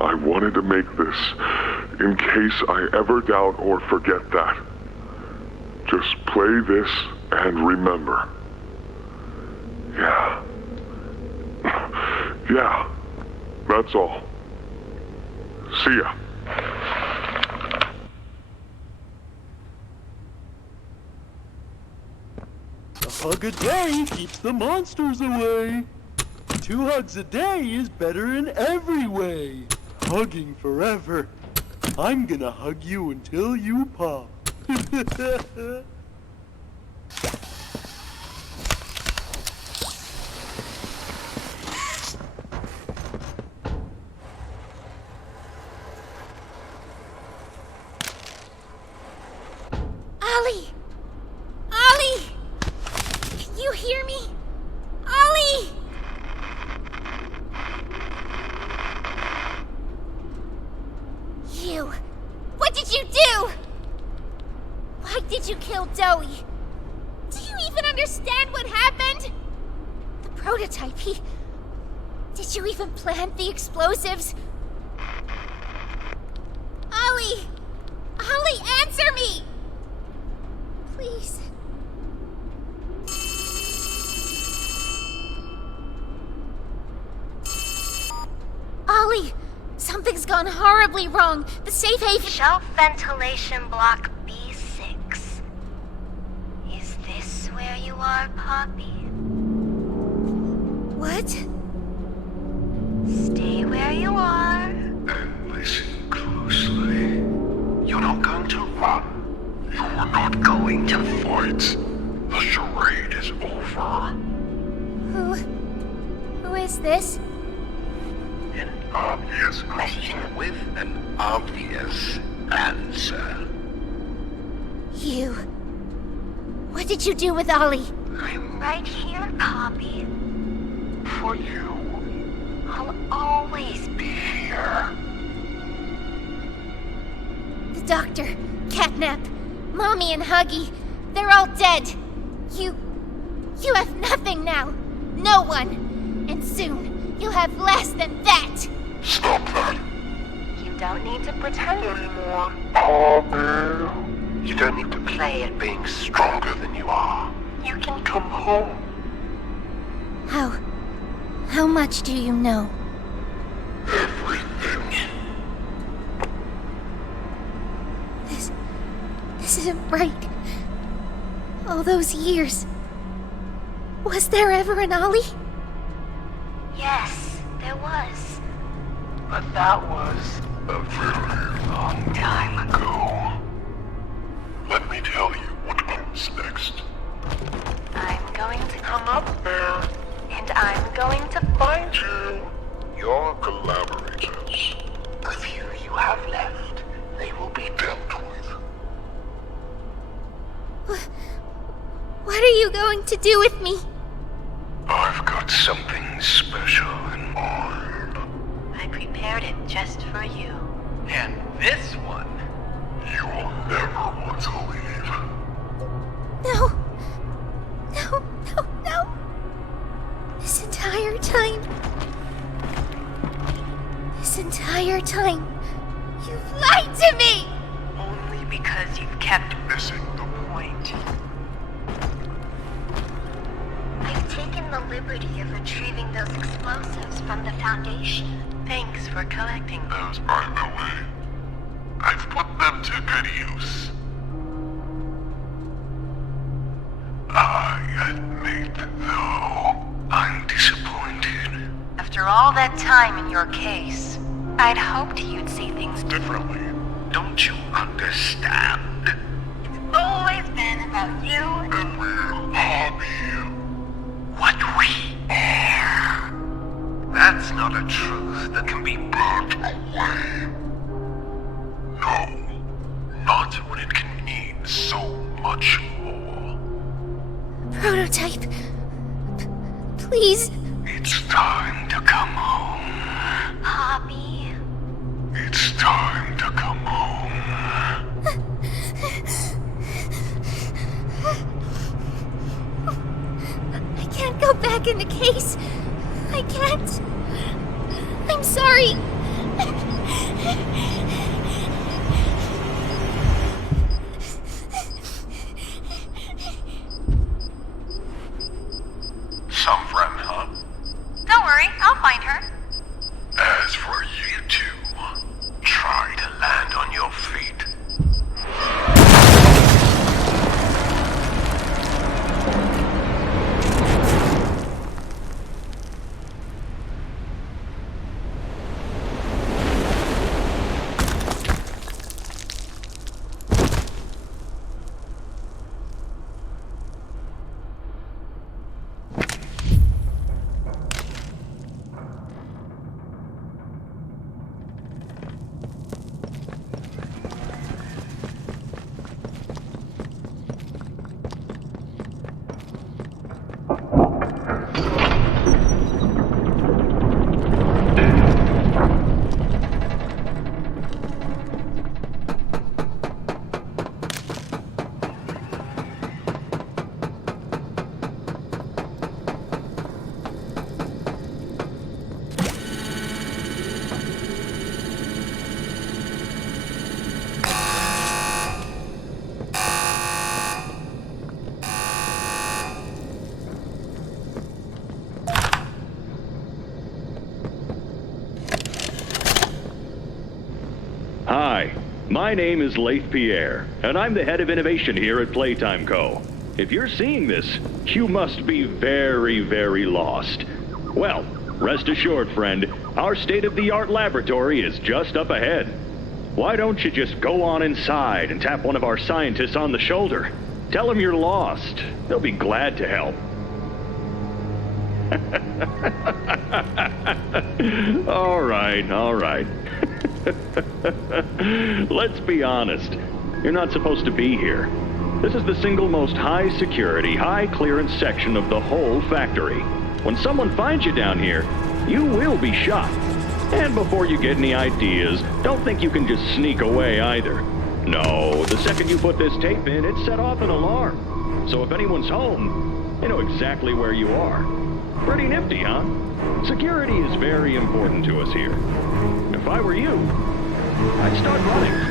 I wanted to make this in case I ever doubt or forget that. Just play this and remember. Yeah. Yeah. That's all. See ya. A hug a day keeps the monsters away. 2 hugs a day is better in every way. Hugging forever. I'm gonna hug you until you pop. Ollie! Ollie! Can you hear me? Ollie! You! What did you do? Why did you kill Doey? Do you even understand what happened? The prototype, Did you even plant the explosives? Ollie! Ollie, answer me! Please. Ollie! Something's gone horribly wrong. The safe haven... Shelf ventilation block B6. Is this where you are, Poppy? What? Stay where you are. going to fight. The charade is over. Who is this? An obvious question with an obvious answer. You. What did you do with Ollie? I'm right here, Poppy. For you. I'll always be here. The doctor, Catnap, Mommy and Huggy, they're all dead. You have nothing now. No one. And soon, you'll have less than that. Stop that. You don't need to pretend anymore. Poppy. You don't need to play at being stronger than you are. You can come home. How much do you know? Everything. This isn't right. All those years. Was there ever an Ollie? Yes, there was. But that was a very long time ago. Let me tell you what comes next. I'm going to come up there. And I'm going to find you. Your collaborators. The few you have left, they will be dealt with. What are you going to do with me? I've got something special in mind. I prepared it just for you. And this one, you will never want to leave. No. This entire time, you've lied to me! Only because you've kept missing the point. I've taken the liberty of retrieving those explosives from the Foundation. Thanks for collecting them. Those, by the way, I've put them to good use. I admit, though, I'm disappointed. After all that time in your case, I'd hoped you'd see things differently. Don't you understand? It's always been about you and we'll hobby what we are. That's not a truth that can be burnt away. No, not when it can mean so much more. Prototype. Please. It's time to come home. Poppy. It's time to come home. I can't go back in the case. I can't. I'm sorry. Some friend, huh? Don't worry, I'll find her. As for you two, try to land on your feet. Hi, my name is Leith Pierre, and I'm the head of innovation here at Playtime Co. If you're seeing this, you must be very, very lost. Well, rest assured, friend, our state-of-the-art laboratory is just up ahead. Why don't you just go on inside and tap one of our scientists on the shoulder? Tell them you're lost. They'll be glad to help. All right. Let's be honest. You're not supposed to be here. This is the single most high security, high clearance section of the whole factory. When someone finds you down here, you will be shot. And before you get any ideas, don't think you can just sneak away either. No, the second you put this tape in, it set off an alarm. So if anyone's home, they know exactly where you are. Pretty nifty, huh? Security is very important to us here. If I were you, I'd start running.